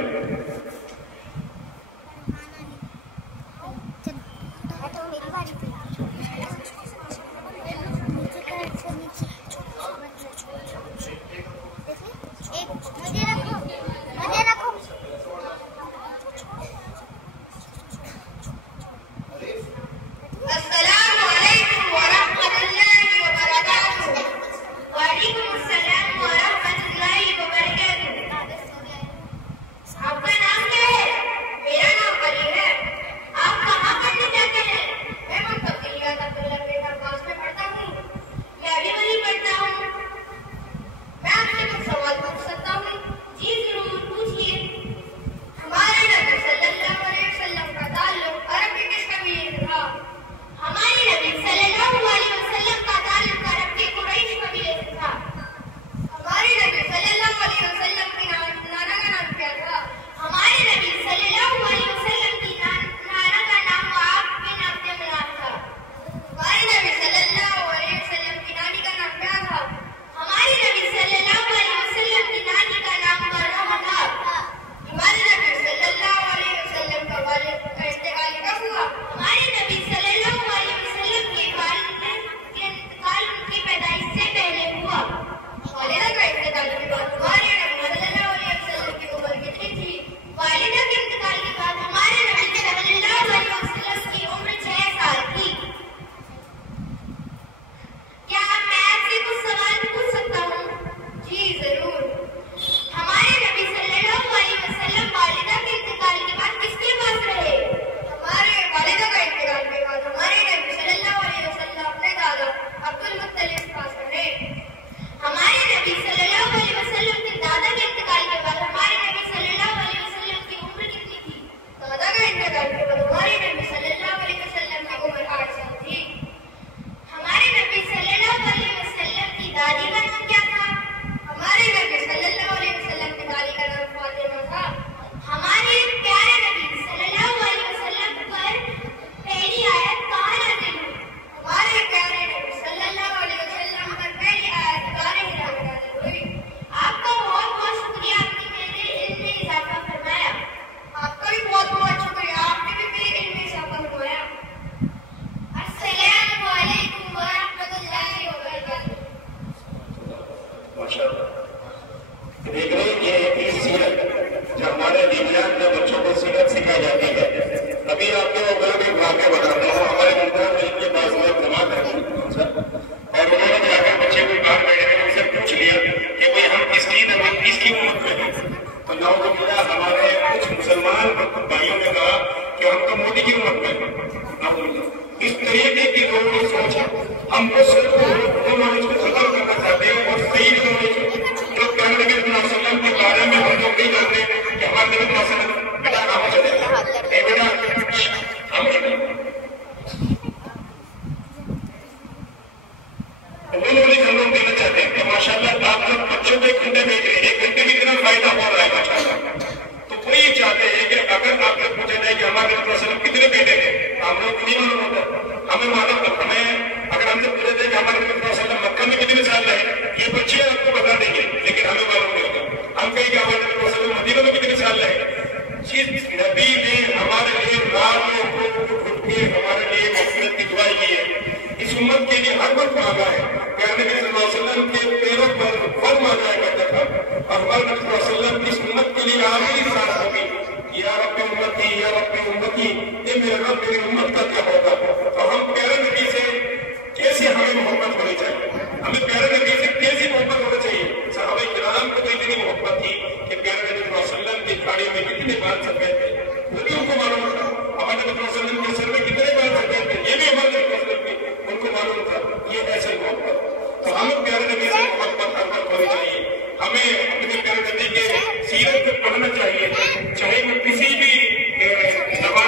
ہمیں اپنے پیارے نبی کے سیرت کو پڑھنا چاہیے. چاہے وہ کسی بھی زبان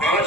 5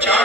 4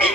3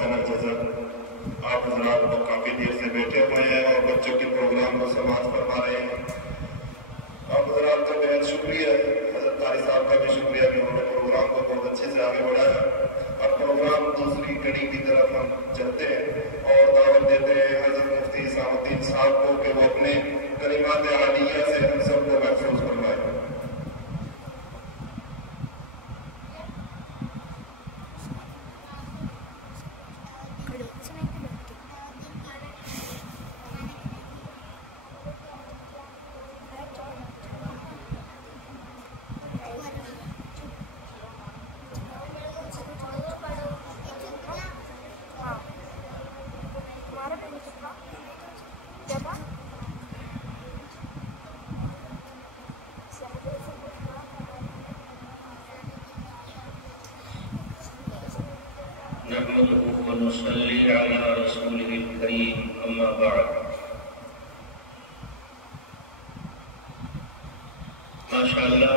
احسن الجزا۔ آپ حضرات کو کافی دیر سے بیٹھے ہوئے ہیں اور بچوں کے پروگرام کو سماعت فرما رہے ہیں۔ آپ حضرات کا بہت شکریہ، حضرت قاری صاحب کا بھی شکریہ کہ انہوں نے پروگرام کو بہت اچھے سے آگے بڑھایا۔ اور پروگرام دوسری کڑی کی طرف ہم چلتے ہیں اور دعوت دیتے ہیں حضرت مفتی اسام الدین صاحب کو کہ وہ اپنے کلمات عالیہ سے ہم سب کو محفوظ فرمائے۔ نحمده ونصلي على رسوله الكريم أما بعد ماشاءاللہ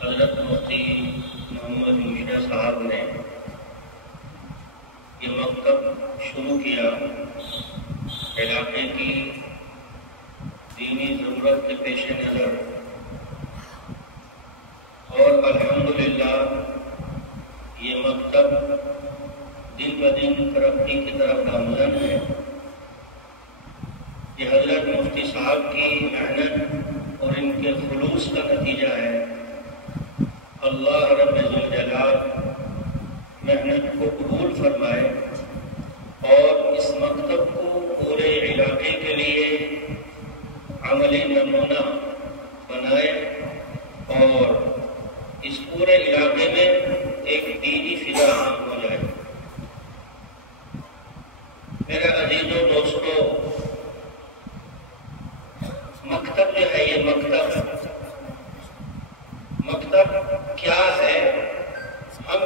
حضرت مفتی محمد یوشا صاحب نے یہ مکتب شروع کیا علاقے کی دینی ضرورت کے پیش نظر، اور الحمدللہ یہ مکتب دن بدن ترقی کی طرف گامزن ہے۔ یہ حضرت مفتی صاحب کی محنت اور ان کے خلوص کا نتیجہ ہے۔ اللہ رب ذوالجلال محنت کو قبول فرمائے اور اس مکتب کو پورے علاقے کے لیے عملی نمونہ بنائے اور اس پورے علاقے میں ایک دینی فضا عام ہو جائے۔ میرے عزیزوں دوستو، مکتب جو ہے یہ مکتب کیا ہے، ہم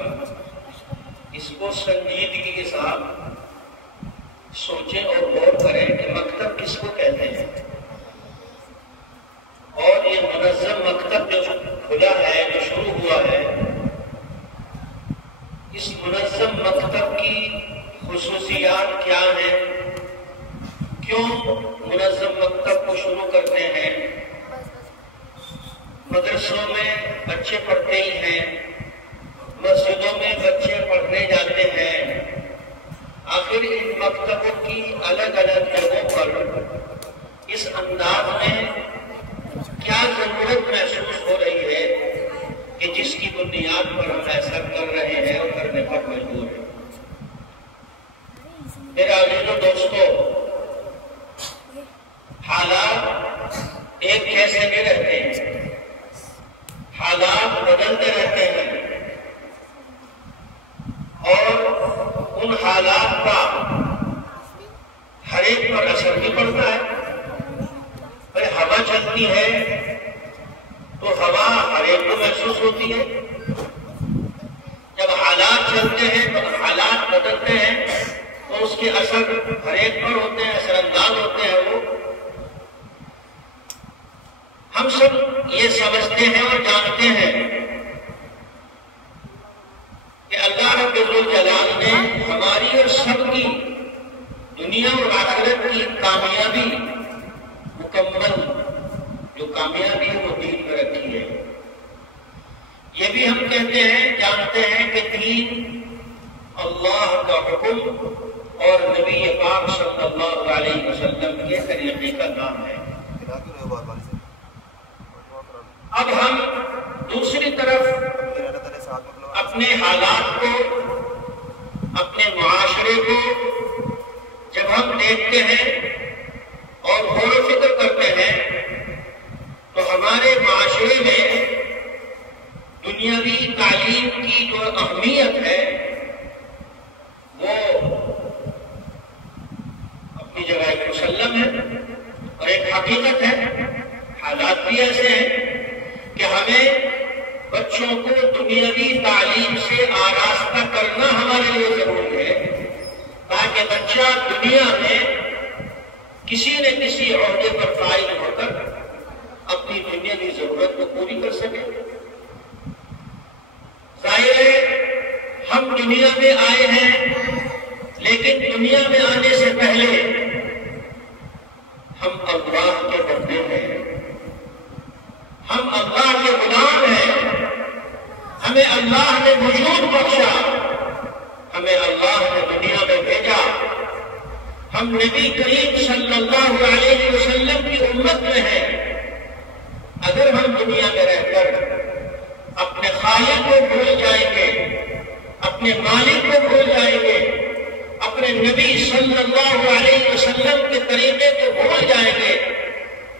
اس کو سنجیدگی کے ساتھ سوچیں اور غور کریں کہ مکتب کس کو کہتے ہیں۔ اور یہ منظم مکتب جو کھلا ہے، جو شروع ہوا ہے، اس منظم مکتب کی خصوصیات کیا ہیں، کیوں منظم مکتب کو شروع کرتے ہیں؟ مدرسوں میں بچے پڑھتے ہی ہیں، مسجدوں میں بچے پڑھنے جاتے ہیں، آخر ان مکتبوں کی الگ الگ جگہوں پر اس انداز میں کیا ضرورت محسوس ہو رہی ہے کہ جس کی بنیاد پر ہم ایسا کر رہے ہیں اور کرنے پر مجبور ہیں۔ میرے عزیزو دوستو، حالات ایک جیسے نہیں رہتے ہیں، حالات بدلتے رہتے ہیں، اور ان حالات کا ہر ایک پر اثر بھی پڑتا ہے۔ ہوا چلتی ہے تو ہوا ہر ایک کو محسوس ہوتی ہے، جب حالات چلتے ہیں تو حالات بدلتے ہیں تو اس کے اثر ہر ایک پر ہوتے ہیں، اثر انداز ہوتے ہیں۔ وہ ہم سب یہ سمجھتے ہیں اور جانتے ہیں کہ اللہ رب ذوالجلال نے ہماری اور سب کی دنیا اور آخرت کی کامیابی مکمل جو کامیابی ہے وہ دین میں رکھی ہے۔ یہ بھی ہم کہتے ہیں، جانتے ہیں کہ دین اللہ کا حکم اور نبی پاک صلی اللہ علیہ وسلم کے طریقے کا نام ہے۔ اب ہم دوسری طرف اپنے حالات کو، اپنے معاشرے کو جب ہم دیکھتے ہیں اور غور و فکر کرتے ہیں تو ہمارے معاشرے میں دنیاوی تعلیم کی جو اہمیت ہے وہ اپنی جگہ ایک مسلم ہے اور ایک حقیقت ہے۔ حالات بھی ایسے ہیں کہ ہمیں بچوں کو دنیاوی تعلیم سے آراستہ کرنا ہمارے لیے ضروری ہے، تاکہ بچہ دنیا میں کسی نہ کسی عہدے پر فائز ہو کر اپنی دنیاوی ضرورت کو پوری کر سکے۔ ظاہر ہے ہم ہم دنیا میں آئے ہیں، لیکن دنیا میں آنے سے پہلے ہم اللہ کے بندے ہیں، ہم اللہ کے غلام ہیں، ہمیں اللہ نے وجود بخشا، ہمیں اللہ نے دنیا میں بھیجا، ہم نبی کریم صلی اللہ علیہ وسلم کی امت میں ہیں۔ اگر ہم دنیا میں رہ کر اپنے خالق کو بھول جائیں گے، اپنے مالک کو بھول جائیں گے، اپنے نبی صلی اللہ علیہ وسلم کے طریقے کو بھول جائیں گے،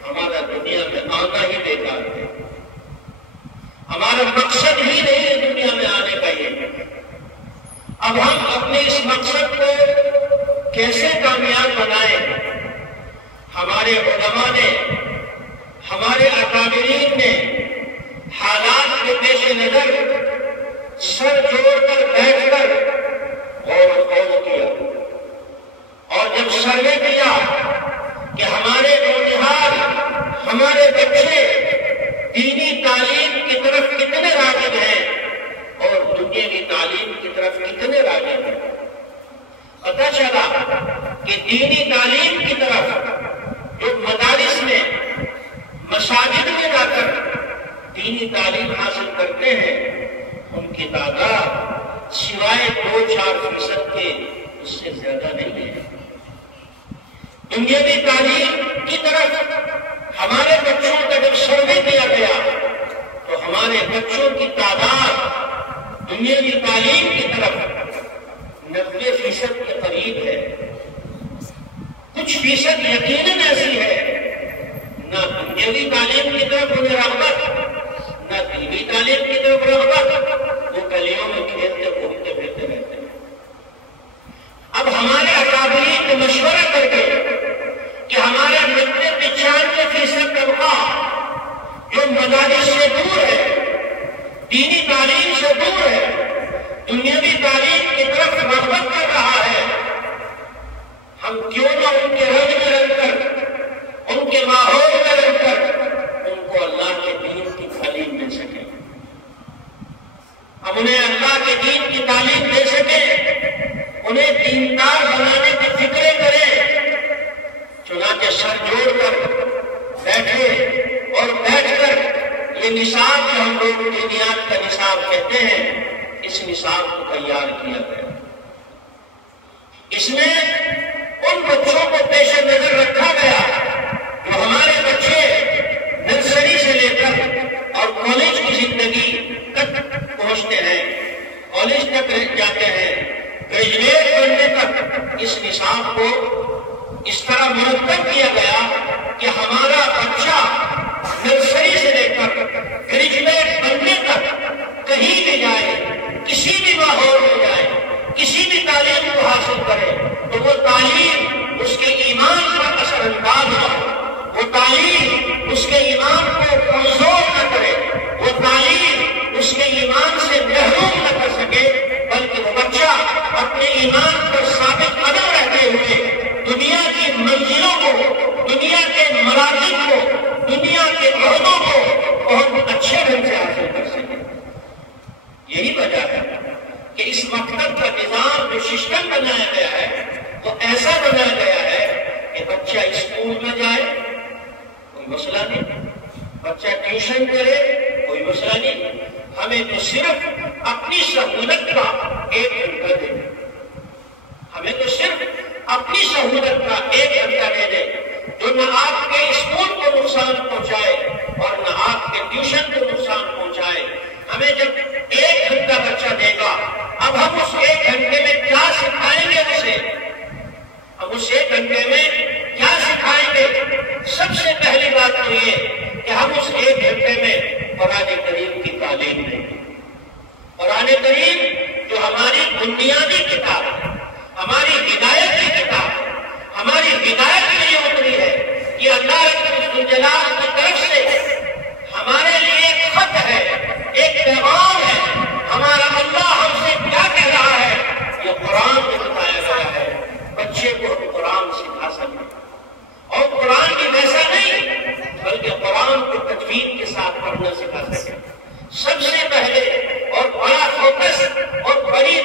ہمارا دنیا میں آنا ہی بیکار ہے، ہمارا مقصد ہی نہیں ہے دنیا میں آنے کا یہ۔ اب ہم اپنے اس مقصد کو کیسے کامیاب بنائیں؟ ہمارے علماء نے، ہمارے اکابرین نے حالات کے پیش نظر سر جوڑ کر بیٹھ کر غور و خوض کیا، اور جب سروے کیا کہ ہمارے نوجوان، ہمارے بچے دینی تعلیم کی طرف کتنے راغب ہیں اور دنیاوی تعلیم کی طرف کتنے راغب ہیں، پتہ چلا کہ دینی تعلیم کی طرف جو مدارس میں، مساجد میں جا کر دینی تعلیم حاصل کرتے ہیں، ان کی تعداد سوائے 2-4% کے اس سے زیادہ نہیں ہے۔ دنیاوی تعلیم کی طرف ہمارے بچوں کا جب سروے کیا گیا تو ہمارے بچوں کی تعداد دنیاوی تعلیم کی طرف 90% کے قریب ہے۔ کچھ فیصد یقیناً ایسی ہے نہ دنیاوی تعلیم کی طرف انہیں رغبت، نہ دینی تعلیم کی طرف رغبت، وہ گلیوں میں کھیلتے گھومتے پھرتے رہتے ہیں۔ اب ہمارے اکابرین نے مشورہ کر کے کہ ہمارے 90-95% طبقہ جو مدارس سے دور ہے، دینی تعلیم سے دور ہے، دنیاوی تعلیم کی طرف رغبت کر رہا ہے، ہم کیوں نہ ان کے رنگ میں رنگ کر، ان کے ماحول میں رنگ کر ان کو اللہ کے دین کی تعلیم دے سکیں، ہم انہیں اللہ کے دین کی تعلیم دے سکیں، انہیں دیندار بنانے کی فکریں کریں۔ چنانچہ سر جوڑ کر بیٹھے اور بیٹھ کر یہ نصاب جو ہم لوگ دینیات کا نصاب کہتے ہیں، اس نصاب کو تیار کیا گیا۔ اس میں ان بچوں کو پیش نظر رکھا گیا جو ہمارے بچے نرسری سے لے کر اور کالج کی زندگی تک پہنچتے ہیں، کالج تک جاتے ہیں، گریجویٹ بننے تک اس نصاب کو اس طرح مرتب کیا گیا کہ ہمارا بچہ نرسری سے لے کر گریجویٹ بننے تک کہیں بھی جائے، کسی بھی ماحول میں جائے، کسی بھی تعلیم کو حاصل کرے تو وہ تعلیم اس کے ایمان پر اثر انداز ہو، وہ تعلیم اس کے ایمان کو کمزور نہ کرے، وہ تعلیم اس کے ایمان سے محروم نہ کر سکے، بلکہ وہ بچہ اپنے ایمان پر ثابت قدم رہتے ہوئے دنیا کی منزلوں کو، دنیا کے مراتب کو، دنیا کے عہدوں کو بہت اچھے ڈھنگ سے حاصل کر سکے۔ یہی وجہ ہے کہ اس مکتب کا نظام جو سسٹم بنایا گیا ہے وہ ایسا بنایا گیا ہے کہ بچہ اسکول میں جائے کوئی مسئلہ نہیں، بچہ ٹیوشن کرے کوئی مسئلہ نہیں، ہمیں تو صرف اپنی سہولت کا 1 گھنٹہ دے دیں، ہمیں تو صرف اپنی سہولت کا 1 گھنٹہ دے دیں جو نہ آپ کے اسکول کو نقصان پہنچائے اور نہ آپ کے ٹیوشن کو نقصان پہنچائے۔ ہمیں جب 1 گھنٹہ بچہ دے گا، اب ہم اس 1 گھنٹے میں کیا سکھائیں گے اسے؟ ہم اس 1 گھنٹے میں کیا سکھائیں گے؟ سب سے پہلی بات تو یہ کہ ہم اس 1 گھنٹے میں قرآن کریم کی تعلیم دیں گے۔ قرآن کریم جو ہماری بنیادی کتاب ہے، ہماری ہدایت کی کتاب، ہماری ہدایت کے لیے اتری ہے، یہ اللہ رب الجلال کی طرف سے ہمارے لیے ایک خط ہے، ایک پیغام ہے، ہمارا اللہ ہم سے کیا کہہ رہا ہے، یہ قرآن میں بتایا گیا ہے۔ بچے کو ہم قرآن سکھا سکیں، اور قرآن کی ویسا نہیں بلکہ قرآن کو تجوید کے ساتھ پڑھنا سکھا سکیں۔ سب سے پہلے اور بڑا فوکس اور بڑی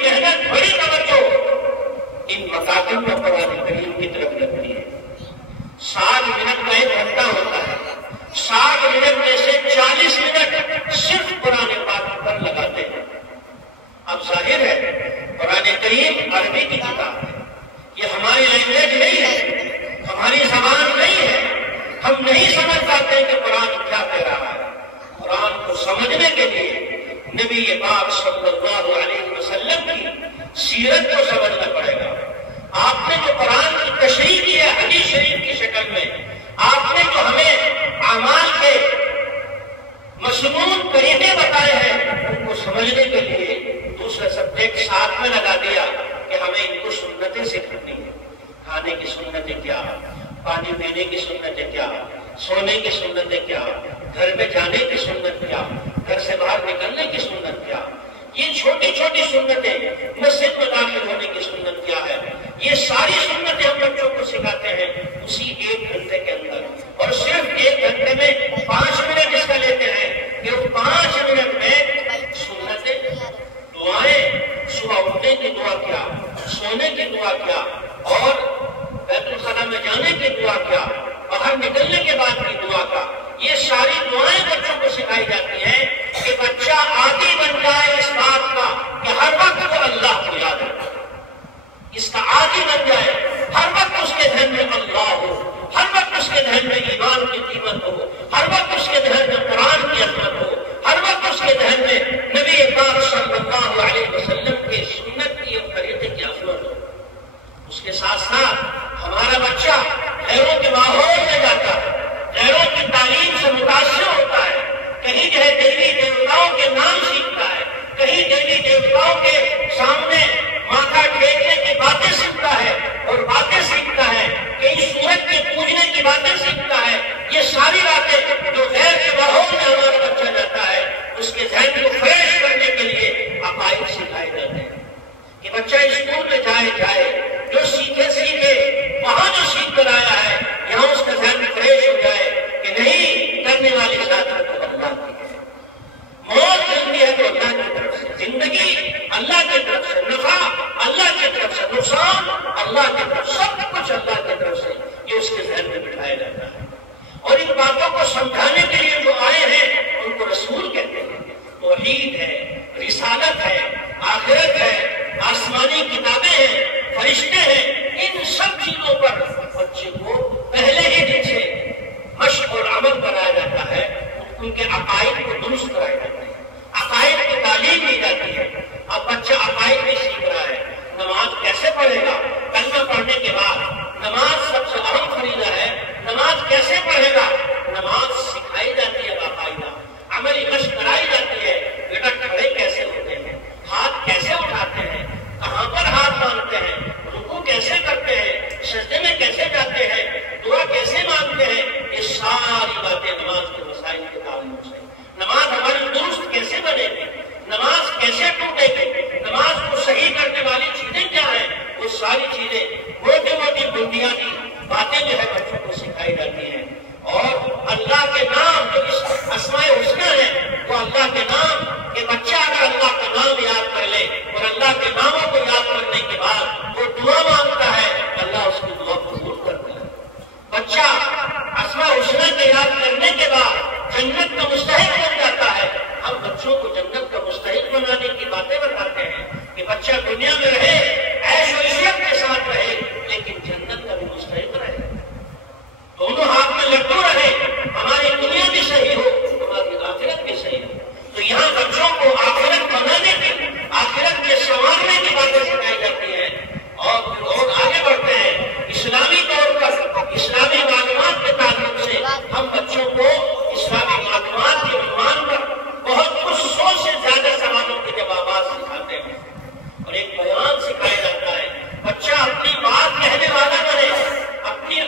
کو سمجھنے کے لیے نبی پاک صلی اللہ علیہ وسلم کی سیرت کو سمجھنا پڑے گا. آپ نے جو قرآن کی تشریح کی ہے حدیث شریف کی شکل میں، آپ نے جو ہمیں اعمال کے مضمون طریقے بتائے ہیں، ان کو سمجھنے کے لیے دوسرا سبجیکٹ ساتھ میں لگا دیا کہ ہمیں ان کو سنتیں سکھانی ہے. کھانے کی سنتیں کیا، پانی پینے کی سنتیں کیا، سونے کی سنتیں کیا، گھر میں جانے کی سنت کیا، گھر سے باہر نکلنے کی سنت کیا، یہ چھوٹی چھوٹی سنتیں، مسجد میں داخل ہونے کی سنت کیا ہے، یہ ساری سنتیں ہم بچوں کو سکھاتے ہیں اسی 1 گھنٹے کے اندر. اور صرف 1 گھنٹے میں 5 منٹ اس کا لیتے ہیں کہ 5 منٹ میں سنتیں، دعائیں، صبح اٹھنے کی دعا کیا، سونے کی دعا کیا، اور بیت الخلا میں جانے کی دعا کیا، باہر نکلنے کے بعد کی دعا کا، یہ ساری دعائیں بچوں کو سکھائی جاتی ہیں کہ بچہ عادی بن جائے اس بات کا کہ ہر وقت وہ اللہ کو یاد رکھے. اس کا عادی بن جائے، ہر وقت اس کے ذہن میں اللہ ہو، ہر وقت اس کے ذہن میں ایمان کی قیمت ہو، ہر وقت اس کے ذہن میں قرآن کی عظمت ہو، ہر وقت اس کے ذہن میں نبی پاک صلی اللہ علیہ وسلم کے سنت کی اور طریقے کی عظمت ہو. اس کے ساتھ ساتھ ہمارا بچہ غیروں کے ماحول میں جاتا ہے، غیروں کی تعلیم سے متاثر ہوتا ہے، کہیں جو ہے دیوی دیوتاؤں کے نام سیکھتا ہے، کہیں دیوی دیوتاؤں کے سامنے ماتھا ٹیکنے کی باتیں سیکھتا ہے اور باتیں سیکھتا ہے، کہیں سورج کے پوجنے کی باتیں سیکھتا ہے. یہ ساری باتیں جو غیر کے ماحول میں ہمارا بچہ جاتا ہے، اس کے ذہن کو فریش کرنے کے لیے عقائد سکھائے جاتے ہیں کہ بچہ اسکول میں جائے جو سیکھے وہاں جو سیکھ کر آیا ہے یہاں اس کا ذہن فریش ہو جائے کہ نہیں، کرنے والی ذات ہے تو اللہ کی ہے، موت ملتی ہے تو اللہ کی طرف سے، زندگی اللہ کی طرف سے، نفع اللہ کی طرف سے، نقصان اللہ کی طرف، سب کچھ اللہ کی طرف سے، یہ اس کے ذہن میں بٹھایا جاتا ہے. اور ان باتوں کو سمجھانے کے لیے جو آئے ہیں ان کو رسول کہتے ہیں. توحید ہے، رسالت ہے، آخرت ہے، آسمانی کتابیں ہیں، فرشتے ہیں، ان سب چیزوں پر بچے کو پہلے ہی دن سے مشق اور عمل کرایا جاتا ہے. ان کے عقائد کو درست کرائے جاتے ہیں، عقائد کی تعلیم دی جاتی ہے. اب بچہ عقائد بھی سیکھ رہا ہے، نماز کیسے پڑھے گا، کلمہ پڑھنے کے بعد نماز سب سے اہم فریضہ ہے، نماز کیسے پڑھے گا، نماز سکھائی جاتی ہے، باقاعدہ عملی مشق کرائی جاتی ہے. بیٹا کھڑے کیسے ہوتے ہیں، ہاتھ کیسے اٹھاتے ہیں، کہاں پر ہاتھ باندھتے ہیں، رکوع کیسے کرتے ہیں، سجدے میں کیسے جاتے ہیں، دعا کیسے مانگتے ہیں، یہ ساری باتیں نماز کے مسائل کے تعلق سے. نماز ہماری درست کیسے بنے گی، نماز کیسے ٹوٹے گی، نماز کو صحیح کرنے والی چیزیں کیا ہیں، وہ ساری چیزیں موٹی موٹی بنیادی باتیں جو ہے بچوں کو سکھائی جاتی ہیں. اور اللہ کے نام جو اسماء الحسنی ہے وہ اللہ کے نام، کہ بچہ اگر اللہ کا نام یاد کر لے اور اللہ کے ناموں کو یاد کرنے کے بعد وہ دعا مانگتا ہے، اللہ اس کی دعا قبول کرتا ہے. بچہ اسماء الحسنی کو یاد کرنے کے بعد جنت کا مستحق بن جاتا ہے. ہم بچوں کو جنت کا مستحق بنانے کی باتیں بتاتے ہیں کہ بچہ دنیا میں رہے، عیش و عشرت کے ساتھ رہے، لیکن جنت کا بھی مستحق رہے، دونوں ہاتھ میں لڈو رہے، ہماری دنیا بھی صحیح ہو، ہماری آخرت بھی صحیح ہو. تو یہاں بچوں کو آخرت بنانے کی، آخرت کے سنوارنے کی باتیں سکھائی جاتی ہیں. اور آگے بڑھتے ہیں اسلامی طور پر، اسلامی معلومات کے تعلق سے ہم بچوں کو اسلامی معلومات کے عنوان پر بہت کچھ 100 سے زیادہ سوالوں کے جوابات سکھاتے ہیں اور ایک بیان سکھایا جاتا ہے. بچہ اپنی بات کہنے والا بنے،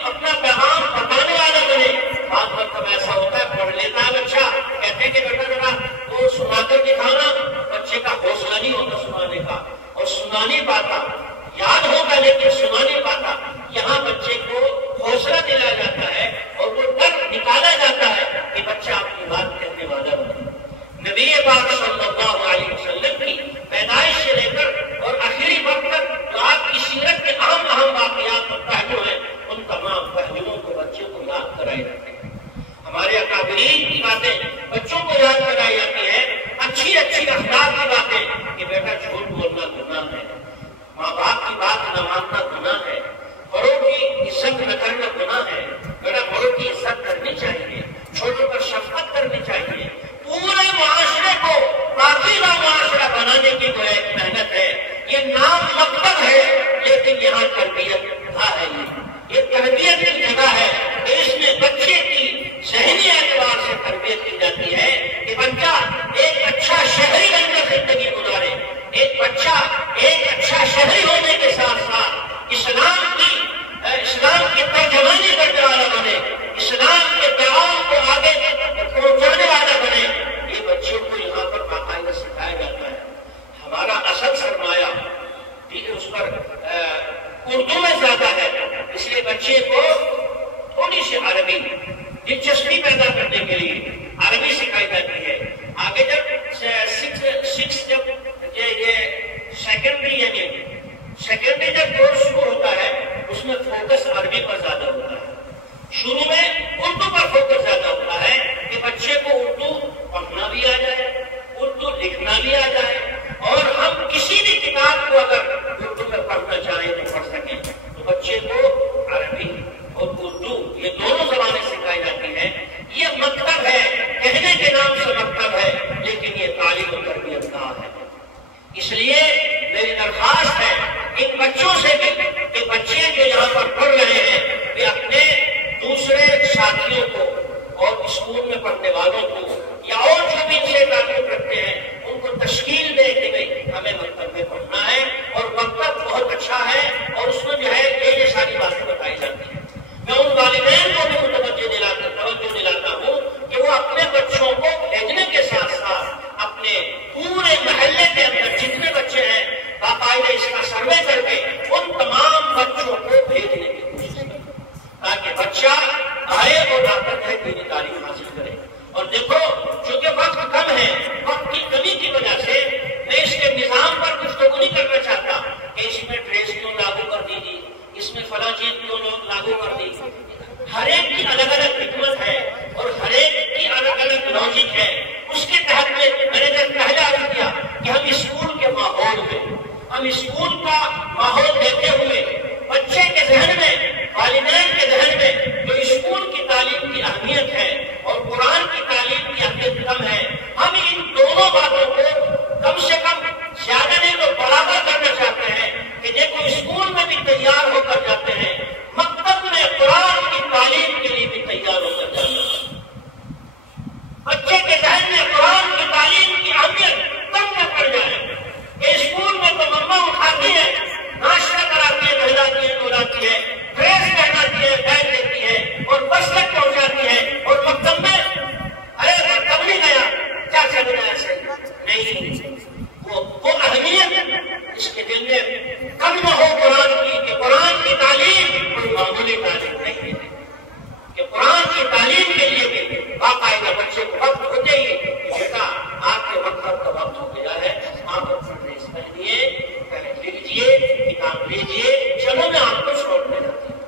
اپنا پیغام بتانے والا بنے. بعض وقت ایسا ہوتا ہے پڑھ لیتا ہے بچہ، کہتے ہیں کہ بیٹا ذرا وہ سنا کر دکھانا، بچے کا حوصلہ نہیں ہوتا سنانے کا اور سنا نہیں پاتا، یاد ہوگا لیکن سنا نہیں پاتا. یہاں بچے کو حوصلہ دلایا جاتا ہے اور وہ ڈر نکالا جاتا ہے کہ بچہ اپنی بات کہنے والا بنے. نبی پاک صلی اللہ علیہ وسلم کی پیدائش سے لے کر اور آخری وقت تک جو آپ کی سیرت کے اہم واقعات اور پہلو ہیں، ان تمام پہلوؤں کو بچوں کو یاد کرائے جاتے ہیں. ہمارے اکابرین کی باتیں بچوں کو یاد کرائی جاتی ہیں، اچھی اخلاق کی باتیں کہ بیٹا جھوٹ بولنا گناہ ہے، ماں باپ کی بات نہ ماننا گناہ ہے، بڑوں کی عزت نہ کرنا گناہ ہے. بیٹا بڑوں کی عزت کرنی چاہیے، چھوٹوں پر شفقت کرنی چاہیے. پورے بچہ ایک اچھا شہری ہونے کے ساتھ ساتھ اسلام کی ترجمانی کرنے والا بنے، اسلام کے پیغام کو آگے پہنچانے والا بنے، یہ بچوں کو یہاں پر باقاعدہ سکھایا جاتا ہے۔ ہمارا اصل سرمایہ اس پر اردو میں زیادہ ہے، اس لیے بچے کو تھوڑی سی عربی دلچسپی پیدا کرنے کے لیے عربی سکھائی جاتی ہے۔ آگے جب یہ سیکنڈری جب کورس شروع ہوتا ہے اس میں فوکس عربی پر زیادہ ہوتا ہے۔ شروع میں اردو پر فوکس زیادہ ہوتا ہے کہ بچے کو اردو پڑھنا بھی آ جائے، اردو لکھنا بھی آ جائے، اور ہم کسی بھی کتاب کو اگر اردو میں پڑھنا چاہیں تو پڑھ سکیں۔ تو بچے کو عربی اور اردو یہ دونوں زبانیں سکھائی جاتی ہیں۔ یہ مکتب ہے، کہنے کے نام سے مکتب ہے، لیکن یہ تعلیم و تربیت کا ہے۔ اس لیے میری درخواست ہے ان بچوں سے بھی کہ بچے جو یہاں پر پڑھ رہے ہیں وہ اپنے دوسرے ساتھیوں کو اور اسکول میں پڑھنے والوں کو یا اور جو بھی ان سے تعلق رکھتے ہیں ان کو تشکیل دے کہ بھائی ہمیں مکتب میں پڑھنا ہے، اور مکتب بہت اچھا ہے اور اس میں جو ہے یہ ساری باتیں بتائی جاتی ہیں۔ میں ان والدین کو بھی توجہ دلاتا ہوں کہ وہ اپنے بچوں کو بھیجنے کے ساتھ ساتھ اپنے پورے محلے کے اندر جتنے بچے ہیں باقاعدہ اس کا سروے کر کے ان تمام بچوں کو بھیجنے کی کوشش کریں تاکہ بچہ آئے اور آ کر دینی تعلیم حاصل کرے۔ اور دیکھو چونکہ وقت کم ہے، وقت کی کمی کی وجہ سے میں اس کے نظام پر گفتگو نہیں کرنا چاہتا کہ اس میں ڈریس کیوں لاگو کر دیجیے، اس میں فلاں چیز کیوں لاگو کر دی۔ ہر ایک کی الگ الگ حکمت ہے اور ہر ایک کی الگ الگ لاجک ہے۔ اس کے تحت میں نے جب پہلے عرض کیا کہ ہم اسکول کے ماحول میں، ہم اسکول کا ماحول دیتے ہوئے بچے کے ذہن میں، والدین کے ذہن میں جو اسکول کی تعلیم کی اہمیت ہے اور قرآن کی تعلیم کی اہمیت کم ہے، ہم ان دونوں باتوں کو کم سے کم زیادہ نہیں تو برابر کرنا چاہتے ہیں کہ دیکھو اسکول میں بھی تیار ہو کر جاتے ہیں، مکتب میں قرآن کی تعلیم کے لیے بھی تیار ہو کر جانا ہے۔ بچے کے ذہن میں قرآن کی تعلیم کی اہمیت کم نہ پڑ جائے کہ اسکول میں تو مما اٹھاتی ہے، ناشتہ کراتی ہے، نہلاتی ہے، دھلاتی ہے، ڈریس پہناتی ہے، بیگ دیتی ہے اور بس تک پہنچاتی ہے، اور مکتب میں ارے مکتب نہیں گیا کیا چل رہا ہے ایسے نہیں۔ وہ اہمیت اس کے دل میں کم نہ ہو قرآن کی کہ قرآن کی تعلیم کوئی معمولی تعلیم نہیں ہے، کہ قرآن کی تعلیم کے لیے بھی باقاعدہ بچے کو وقت ہو جائیے کہ بیٹا آپ کے مکتب کا وقت ہو گیا ہے، آپ اپنا ڈریس پہنیے، لیجیے، کتاب لیجیے، چلو میں آپ کو چھوڑنے جاتے ہیں،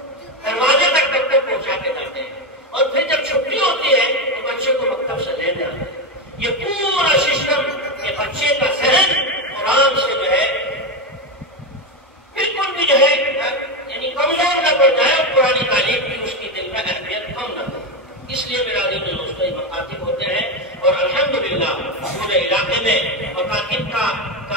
دروازے تک مکتب پہنچا کے جاتے ہیں، اور پھر جب چھٹی ہوتی ہے تو بچے کو مکتب سے لینے آتے ہیں۔ یہ پورا سسٹم کہ بچے کا ذہن قرآن سے جو ہے بالکل بھی جو ہے یعنی کمزور نہ پڑ جائے اور پرانی تعلیم کی اس کی دل میں اہمیت کم نہ ہو۔ اس لیے میرا دل میں دوستوں یہ مکاتب ہوتے ہیں، اور الحمدللہ پورے علاقے میں مکاتب کا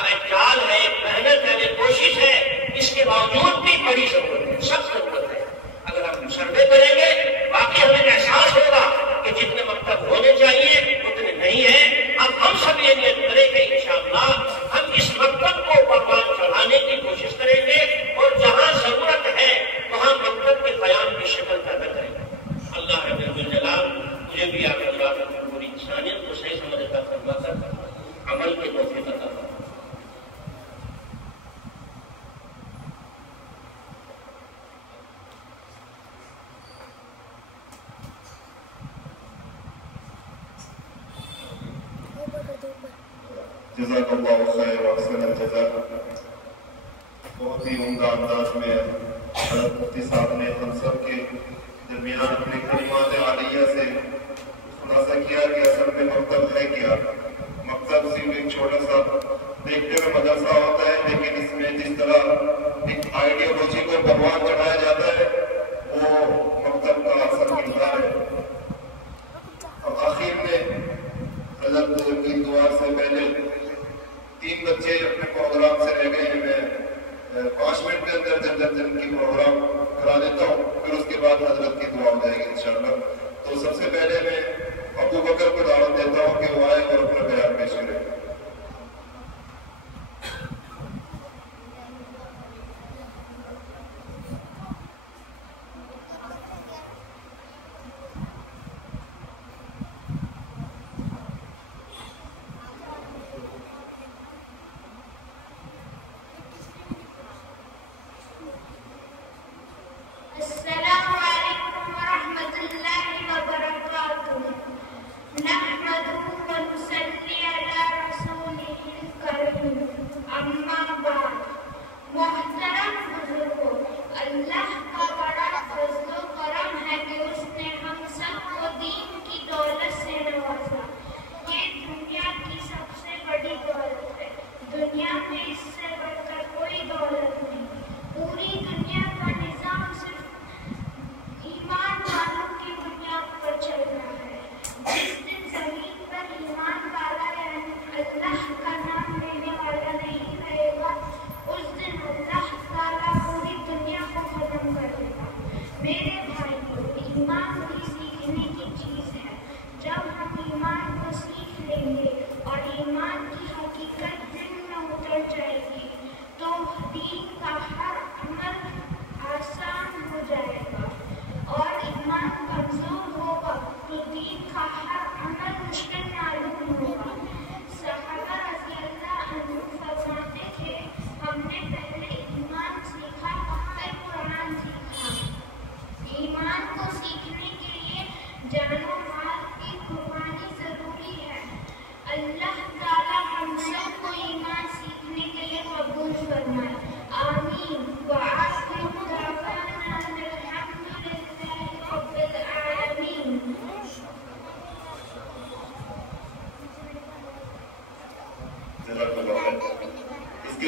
ایک جال ہے، ایک محنت ہے، ایک کوشش ہے، اس کے باوجود بھی بڑی ضرورت ہے، سخت ضرورت ہے۔ اگر ہم سروے کریں گے باقی ہمیں احساس ہوگا کہ جتنے مکتب ہونے چاہیے اتنے نہیں ہیں۔ اب ہم سب یہ نیت کریں گے انشاءاللہ ہم اس مکتب کو پروان چڑھانے کی کوشش کریں گے، اور جہاں ضرورت ہے وہاں مکتب کے قیام کی شکل پیدا کریں گے۔ اللہ رب الجلال مجھے بھی آپ حضرات کی پوری انسانیت کو صحیح سمجھ عطا فرما کر عمل کے توفیق عطا فرما۔ جزاک اللہ خیر و احسن الجزاء۔ بہت ہی عمدہ انداز میں حضرت مفتی صاحب نے ہم سب کے درمیان اپنے کلمات عالیہ سے خلاصہ کیا کہ اصل میں مکتب ہے کیا۔ مکتب صرف ایک چھوٹا سا دیکھنے میں مدرسہ ہوتا ہے، لیکن اس میں جس طرح ایک آئیڈیالوجی کو پروان چڑھایا جاتا ہے وہ مکتب کا اصل کردار ہے۔ اور آخر میں حضرت کی دعا سے پہلے 3 بچے اپنے پروگرام سے رہ گئے ہیں، میں 5 منٹ کے اندر جن کی پروگرام کرا دیتا ہوں، پھر اس کے بعد حضرت کی دعا ہو جائے گی انشاءاللہ۔ تو سب سے پہلے میں ابو بکر کو دعوت دیتا ہوں کہ وہ آئے اور اپنا بیان پیش کرے۔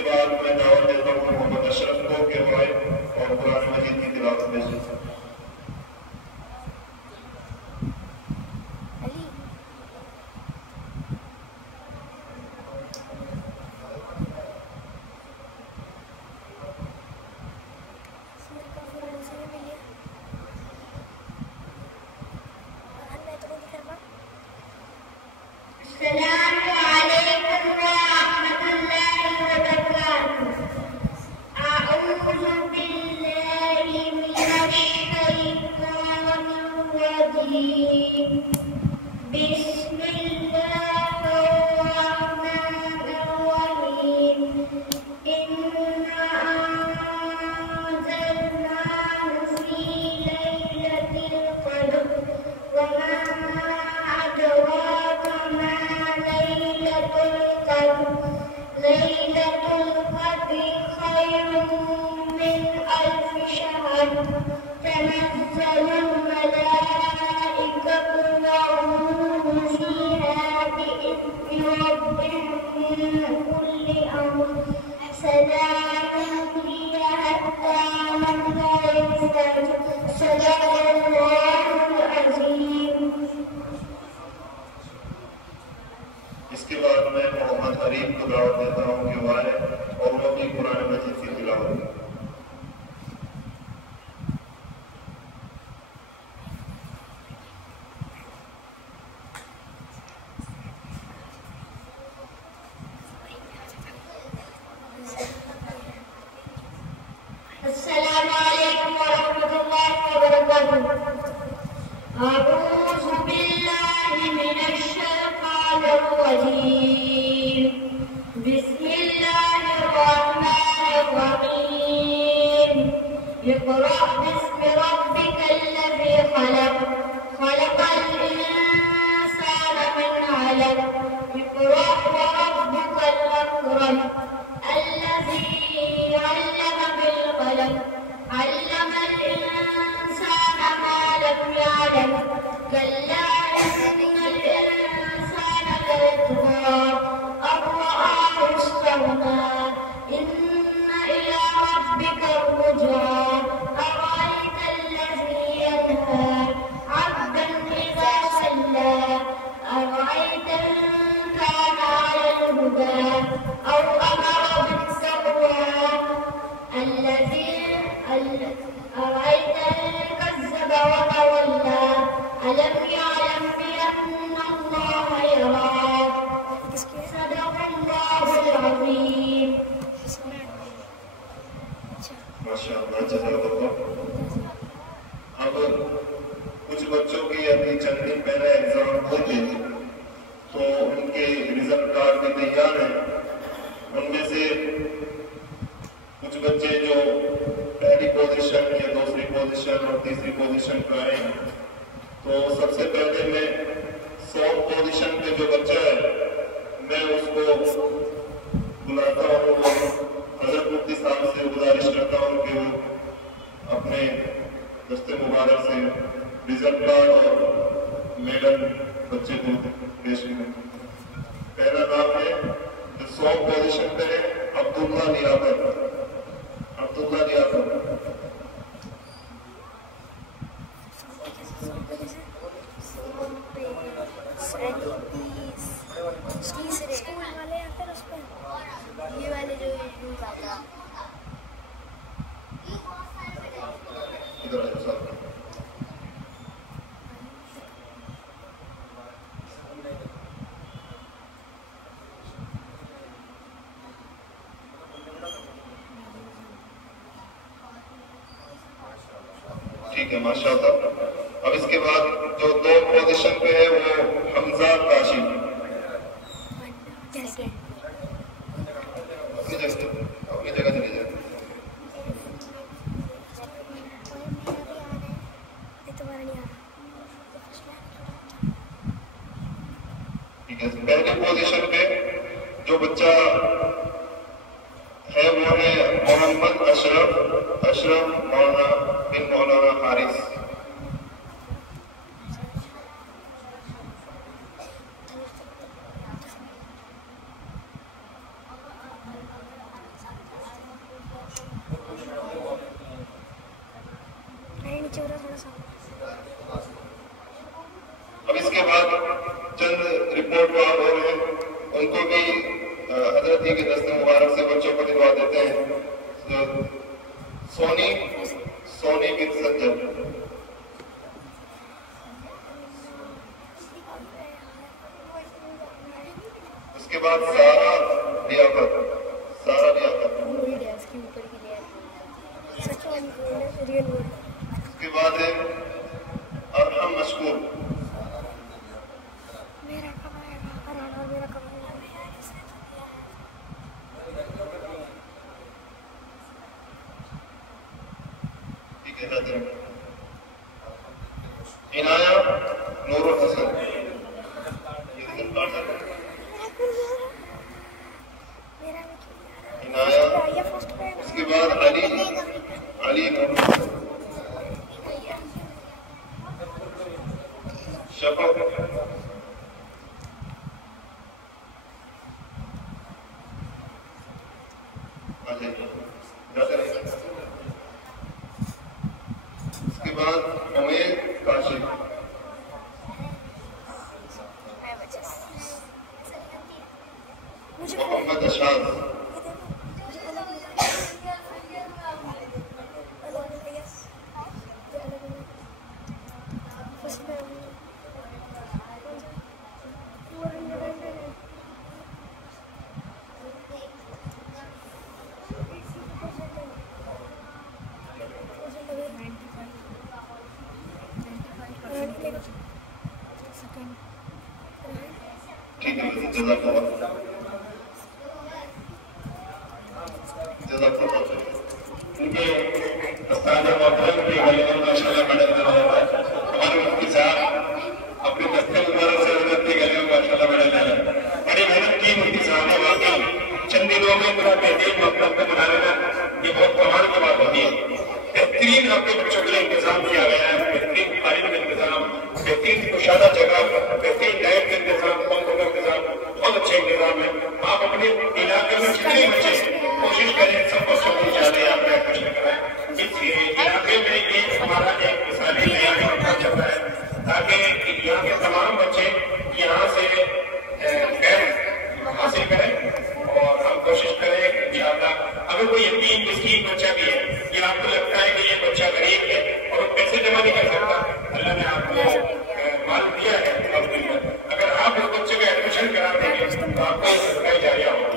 بعد میں دعوت دیتا ہوں محمد اشرف کو کہ وہ آئے اور قرآن مجید کی تلاوت میں سے ٹھیک ہے ماشاء اللہ. اب اس کے بعد جو دو پوزیشن پہ ہے وہ حمزہ کاشف اپنی جگہ چلی جائے. ٹھیک ہے پہلی پوزیشن پہ جو بچہ ہے وہ ہے محمد اشرف مولانا بن مولانا حارث. رپورٹ کارڈ ہو رہے ہیں ان کو بھی حضرت ہی کے دست مبارک سے بچوں کو دلوا دیتے ہیں. سونی وتھ سنجر. اس کے بعد سارا لیاقت. اس کے بعد ہے ارحم مشکور. ٹھیک ہے. عنایا نور الحسن. عنایا. اس کے بعد علی نور. شفق. اس کے بعد امید کاشف. محمد اشاد. ٹھیک ہے. جزاک اللہ. چند دنوں میں پورا بہترین مقصد کو بنا لینا یہ بہت کمال کی بات ہوتی ہے. بہترین آپ کے بچوں کے لیے انتظام کیا گیا ہے. بہترین تعلیم کا انتظام, بہترین کشادہ جگہ, بہترین ڈائٹ کا انتظام, پمپوں کا انتظام, بہت اچھے انتظام ہے. آپ اپنے علاقے میں جتنے بچے کوشش کریں سب بچوں کو جانے آپ نے کوشش کریں. اس علاقے میں یہ ہمارا ایک مثالی نیا چل رہا ہے تاکہ یہاں کے تمام بچے یہاں سے حاصل کریں اور ہم کوشش کریں کہ اگر کوئی یتیم مسکین بچہ بھی ہے کہ آپ کو لگتا ہے کہ یہ بچہ غریب ہے اور وہ پیسے جمع نہیں کر سکتا, اللہ نے آپ کو مال دیا ہے, اگر آپ اس بچے کا ایڈمیشن کرا دیں گے تو آپ کو صدقہ جاریہ ہوگا.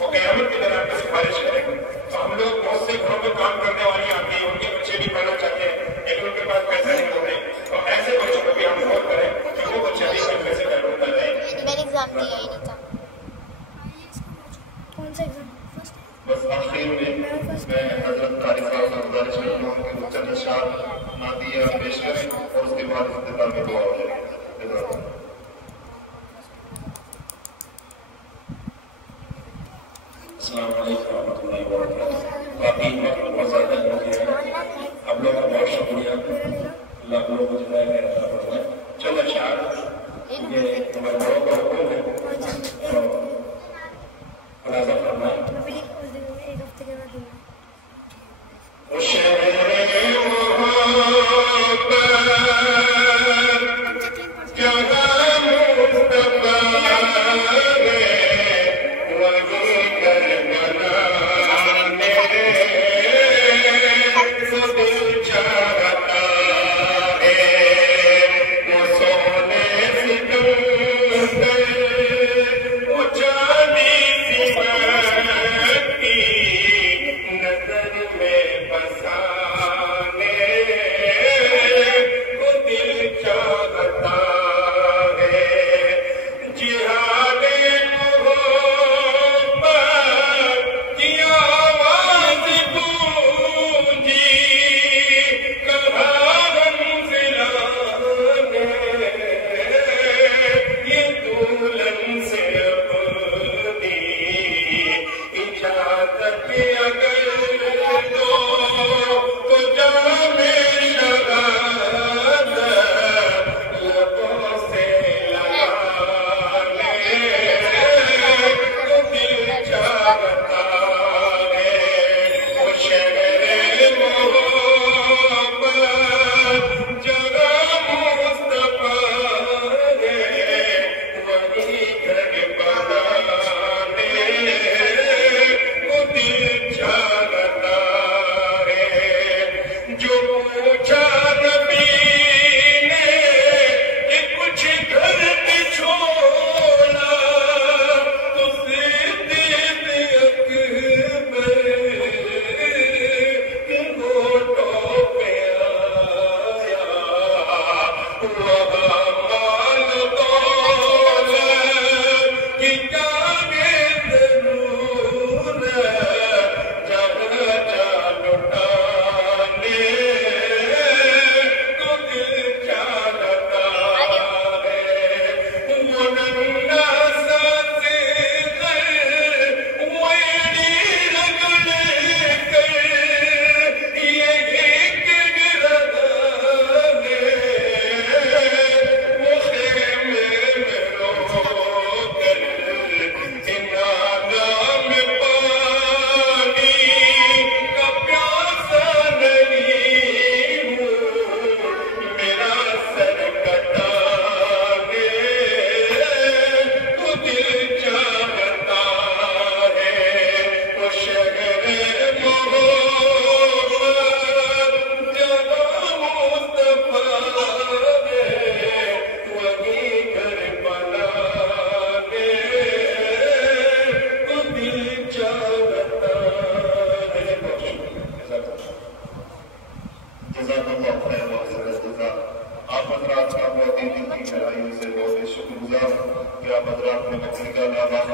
وہ قیامت کی طرح کی سفارش کریں گے. تو ہم لوگ بہت سے گھروں میں کام کرنے والی آتے ہیں, ان کے بچے بھی پڑھنا چاہتے ہیں لیکن ان کے پاس پیسہ نہیں ہوتے, تو ایسے بچوں کو بھی ہم غور کریں کہ وہ بچے بھی کم پیسے کر رہے ہیں. بس آخر میں حضرت قاری صاحب سے گزارش کرتا ہوں کہ وہ چند اشعار نعتیہ پیش کریں اور اس کے بعد اختتام میں دعا ہو جائے. السلام علیکم ورحمۃ اللہ وبرکاتہ. باقی وقت بہت زیادہ ہو گیا ہے. آپ لوگوں کا بہت شکریہ. اللہ آپ لوگوں کو جزائے خیر عطا فرمائے. چند اشعار یہ ہمارے بڑوں کا حکم ہے ملازم فرمائیں. Hey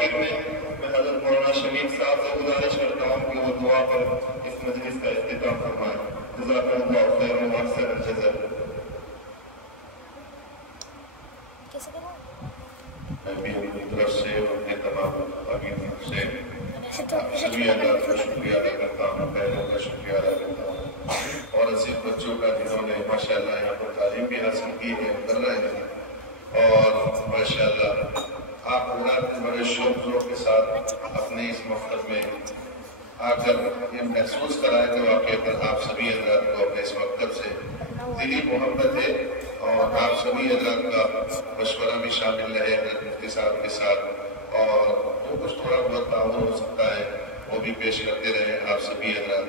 آخر میں حضرت مولانا شمیم صاحب سے گزارش کرتا ہوں کہ وہ دعا پر اس مجلس کا اختتام فرمائیں. جزاکم اللہ خیر و احسن الجزاء. میں بھی اپنی طرف سے اور اپنے تمام مقامی سے سبھی اللہ کا شکریہ ادا کرتا ہوں، بہنوں کا شکریہ ادا کرتا ہوں، اور عزیز بچوں کا جنہوں نے ماشاءاللہ یہاں پر تعلیم بھی حاصل کی ہے، کر رہے ہیں، اور ماشاءاللہ آپ حضرات نے بڑے شوق ذوق کے ساتھ اپنے اس مقصد میں آ کر یہ محسوس کرائے کہ واقعی پر آپ سبھی حضرات کو اپنے اس مکتب سے دلی محبت ہے، اور آپ سبھی حضرات کا مشورہ بھی شامل رہے حضرت مفتی صاحب کے ساتھ، اور جو کچھ تھوڑا بہت تعاون ہو سکتا ہے وہ بھی پیش کرتے رہے آپ سبھی حضرات.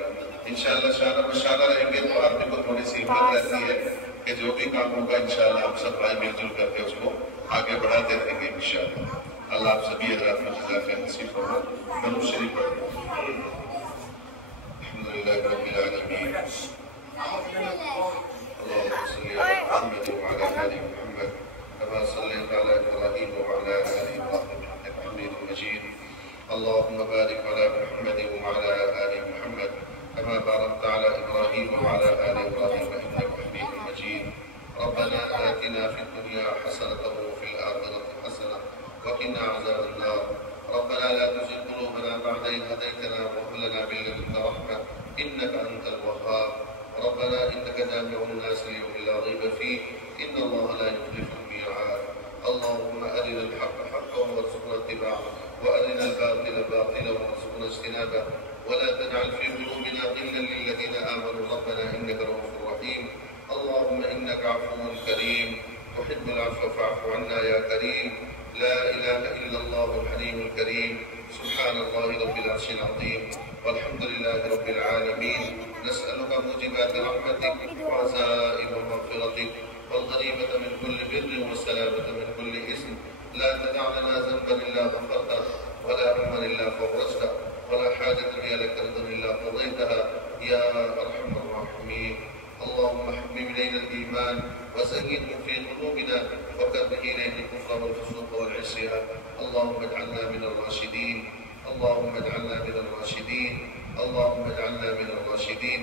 انشاءاللہ شانہ بشانہ رہیں گے تو آپ کو تھوڑی سی ہمت رہتی ہے کہ جو بھی کام ہوگا انشاءاللہ ہم سب بھائی مل جل کر کے اس کو آگے بڑھاتے رہیں گے انشاءاللہ. اللہ آپ سبھی حضرات کو جزا خیر نصیب فرمائے. درود شریف پڑھیں. الحمدللہ رب العالمین. اللهم صل على محمد وعلى آل محمد كما صليت على إبراهيم وعلى آل إبراهيم إنك حميد مجيد. اللهم بارك على محمد وعلى آل محمد كما باركت على إبراهيم وعلى آل إبراهيم إنك حميد مجيد. ربنا آتنا في الدنيا حسنة وفي الآخرة حسنة وقنا عذاب النار. ربنا لا تزغ قلوبنا بعد إذ هديتنا وهب لنا من لدنك رحمة إنك أنت الوهاب. ربنا إنك جامع الناس ليوم لا ريب فيه إن الله لا يخلف الميعاد. اللهم أرنا الحق حقا وارزقنا اتباعه وأرنا الباطل باطلا وارزقنا اجتنابه ولا تجعل في قلوبنا غلا للذين آمنوا ربنا إنك رؤوف رحيم. اللهم إنك عفو كريم تحب العفو فاعف عنا يا كريم. لا إله إلا الله الحليم الكريم. سبحان الله رب العرش العظيم والحمد لله رب العالمين. نسألك موجبات رحمتك وعزائم مغفرتك والغنيمة من كل بر والسلامة من كل إثم. لا تدع لنا ذنبا إلا غفرته ولا هما إلا فرجته ولا حاجة هي لك رضا إلا قضيتها يا أرحم الراحمين. اللهم حبب إلينا الإيمان وزينه في قلوبنا وكره إلينا الكفر والفسوق والعصيان. اللهم اجعلنا من الراشدين. اللهم اجعلنا من الراشدين. اللهم اجعلنا من الراشدين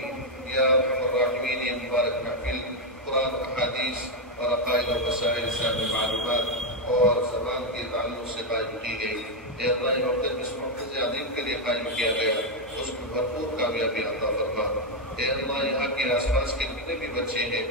يا أرحم الراحمين. يا مبارك محفل قرآن احادیث اور عقائد و مسائل اسلامی معلومات اور زبان کے تعلق سے قائم کی گئی. اے اللہ یہ وقت جس مرکز عظیم کے لیے قائم کیا گیا اس کو بھرپور کامیابی عطا فرما. اے اللہ یہاں کے آس پاس کے جتنے بھی بچے ہیں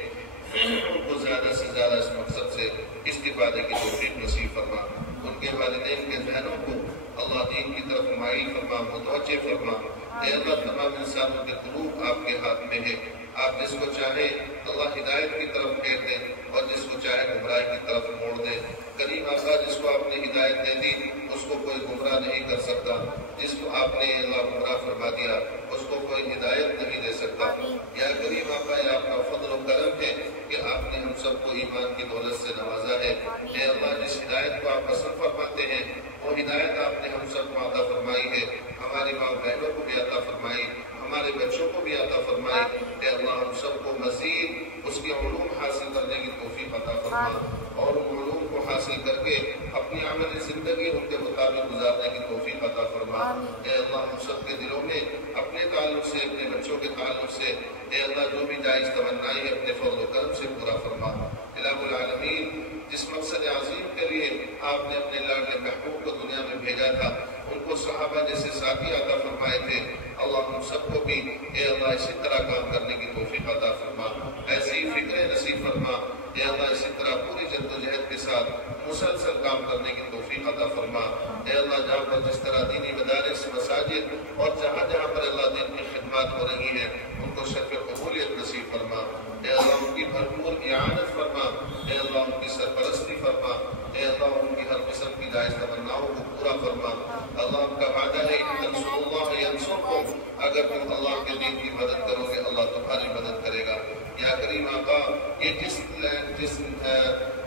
ان کو زیادہ سے زیادہ اس مقصد سے استفادے کی توفیق نصیب فرما. ان کے والدین کے ذہنوں کو اللہ دین کی طرف مائل فرما، متوجہ فرما. اے اللہ تمام انسانوں کے قلوب آپ کے ہاتھ میں ہے. آپ جس کو چاہے اللہ ہدایت کی طرف پھیر دے اور جس کو چاہے گمراہی کی طرف موڑ دے. کریم آقا جس کو آپ نے ہدایت دے دی اس کو کوئی گمراہ نہیں کر سکتا. جس کو آپ نے اللہ گمراہ فرما دیا اس کو کوئی ہدایت نہیں دے سکتا. یا کریم آقا یہ آپ کا فضل و کرم ہے کہ آپ نے ہم سب کو ایمان کی دولت سے نوازا ہے. اے اللہ جس ہدایت کو آپ پسند فرماتے ہیں وہ ہدایت آپ نے ہم سب کو عطا فرمائی ہے. ہماری ماں بہنوں کو بھی عطا فرمائی، ہمارے بچوں کو بھی عطا فرمائی. اے اللہ ہم سب کو مزید اس کے علوم حاصل کرنے کی توفیق عطا فرما اور ان علوم کو حاصل کر کے اپنی عملی زندگی ان کے مطابق گزارنے کی توفیق عطا فرما. اے اللہ ہم سب کے دلوں میں اپنے تعلق سے اپنے بچوں کے تعلق سے اے اللہ جو بھی جائز تمنائی ہے اپنے فضل و کرم سے پورا فرما. الہ العالمین جس مقصد عظیم کے لیے آپ نے اپنے لاڈلے محبوب کو دنیا میں بھیجا تھا ان کو صحابہ جیسے ساتھی عطا فرمائے تھے. اللہ ہم سب کو بھی اے اللہ اسی طرح کام کرنے کی توفیق عطا فرما، ایسی فکریں نصیب فرما. اے اللہ اسی طرح پوری جدوجہد کے ساتھ مسلسل کام کرنے کی توفیق عطا فرما. اے اللہ جہاں پر جس طرح دینی مدارس، مساجد اور جہاں جہاں پر اللہ دین کی خدمات ہو رہی ہیں ان کو شرف قبولیت نصیب فرما. اے اللہ ان کی بھرپور اعانت فرما. اے اللہ ان کی سرپرستی فرما. اے اللہ ان کی ہر قسم کی جائز تمناؤں کو پورا فرما. اللہ ان کا وعدہ ہے ان تنصروا اللہ ینصرکم، اگر تم اللہ کے دین کی مدد کرو گے اللہ تمہاری مدد کرے گا. یا کریم آقا یہ جس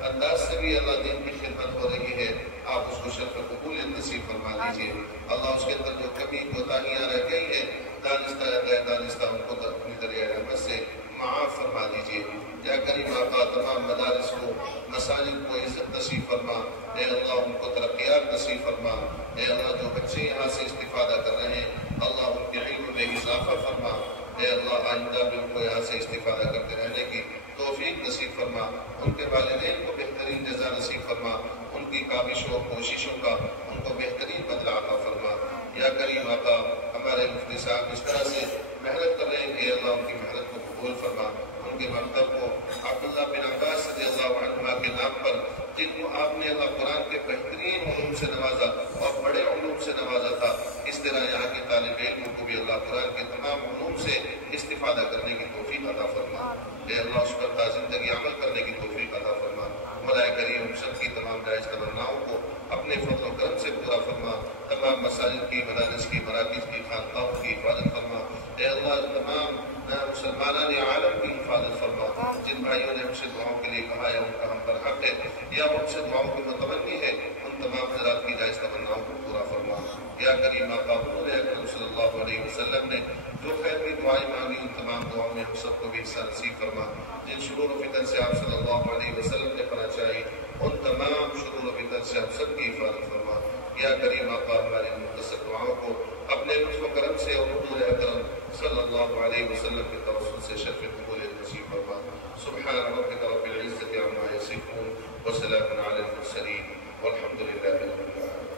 انداز سے بھی اللہ دین کی خدمت ہو رہی ہے آپ اس کو شرف قبولیت نصیب فرما دیجیے. اللہ اس کے اندر جو کمی کوتاہیاں رہ گئی ہیں دانستہ یا غیر دانستہ ان کو اپنی دریائے رحمت سے معاف فرما دیجیے. یا کریم آقا تمام مدارس کو، مساجد کو عزت نصیب فرما. اے اللہ ان کو ترقیات نصیب فرما. فرما. اے اللہ جو بچے یہاں سے استفادہ کر رہے ہیں اللہ ان کے علم میں اضافہ فرما. اے اللہ آئندہ بھی ان کو یہاں سے استفادہ کرتے رہنے کی توفیق نصیب فرما. ان کے والدین کو بہترین جزا نصیب فرما. ان کی کاوشوں کوششوں کا ان کو بہترین بدلہ عطا فرما. یا کریم آقا ہمارے مفتی صاحب اس طرح سے محنت کر رہے ہیں کہ اللہ ان کی محنت کو قبول فرما. ان کے مکتب کو عبداللہ بن عباس رضی اللہ عنہما کے نام پر جن کو آپ نے اللہ قرآن کے بہترین علوم سے نوازا اور بڑے علوم سے نوازا تھا اس طرح یہاں کے طالب علموں کو بھی اللہ قرآن کے تمام علوم سے استفادہ کرنے کی توفیق عطا فرما. اے اللہ اس پر تا زندگی عمل کرنے کی توفیق عطا فرما. مولا کریم ہم سب کی تمام جائز تمناؤں کو اپنے فضل و کرم سے پورا فرما. تمام مساجد کی مدارس کی مراکز کی خانقاہوں کی حفاظت فرما. اے اللہ تمام مسلمان عالم کی حفاظت فرما. جن بھائیوں نے ہم سے دعاؤں کے لیے کہا ہے ان کا ہم پر حق ہے یا ہم سے دعاؤں کی متمنی ہے ان تمام حضرات کی جائز تمناؤں کو پورا فرما. یا کریم آقا حضور اکرم صلی اللہ علیہ وسلم نے جو خیر کی دعائیں مانگی ان تمام دعاؤں میں ہم سب کو بھی حصہ نصیب فرما. جن شرور و فتن سے آپ صلی اللہ علیہ وسلم نے پناہ چاہی ان تمام شرور و فتن سے ہم سب کی حفاظت فرما. یا کریم آقا ہماری مختصر دعاؤں کو اپنے لطف و کرم سے اور حضور اکرم صلی اللہ علیہ وسلم کے توسل سے شرف قبولیت نصیب فرما. سبحان ربک رب العزة عما یصفون وسلام علی المرسلین والحمد للہ رب العالمین.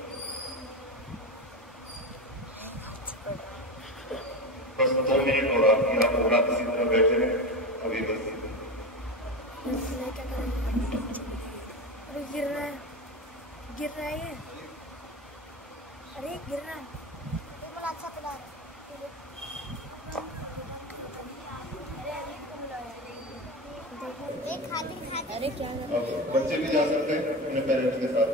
بس 2 منٹ اور آپ کی پورا کسی طرح بیٹھے ہیں ابھی بس. گر رہا ہے ارے گر رہا ہے بڑا اچھا پلا ارے کیا بچے بھی جا سکتے ہیں اپنے پیرنٹس کے ساتھ.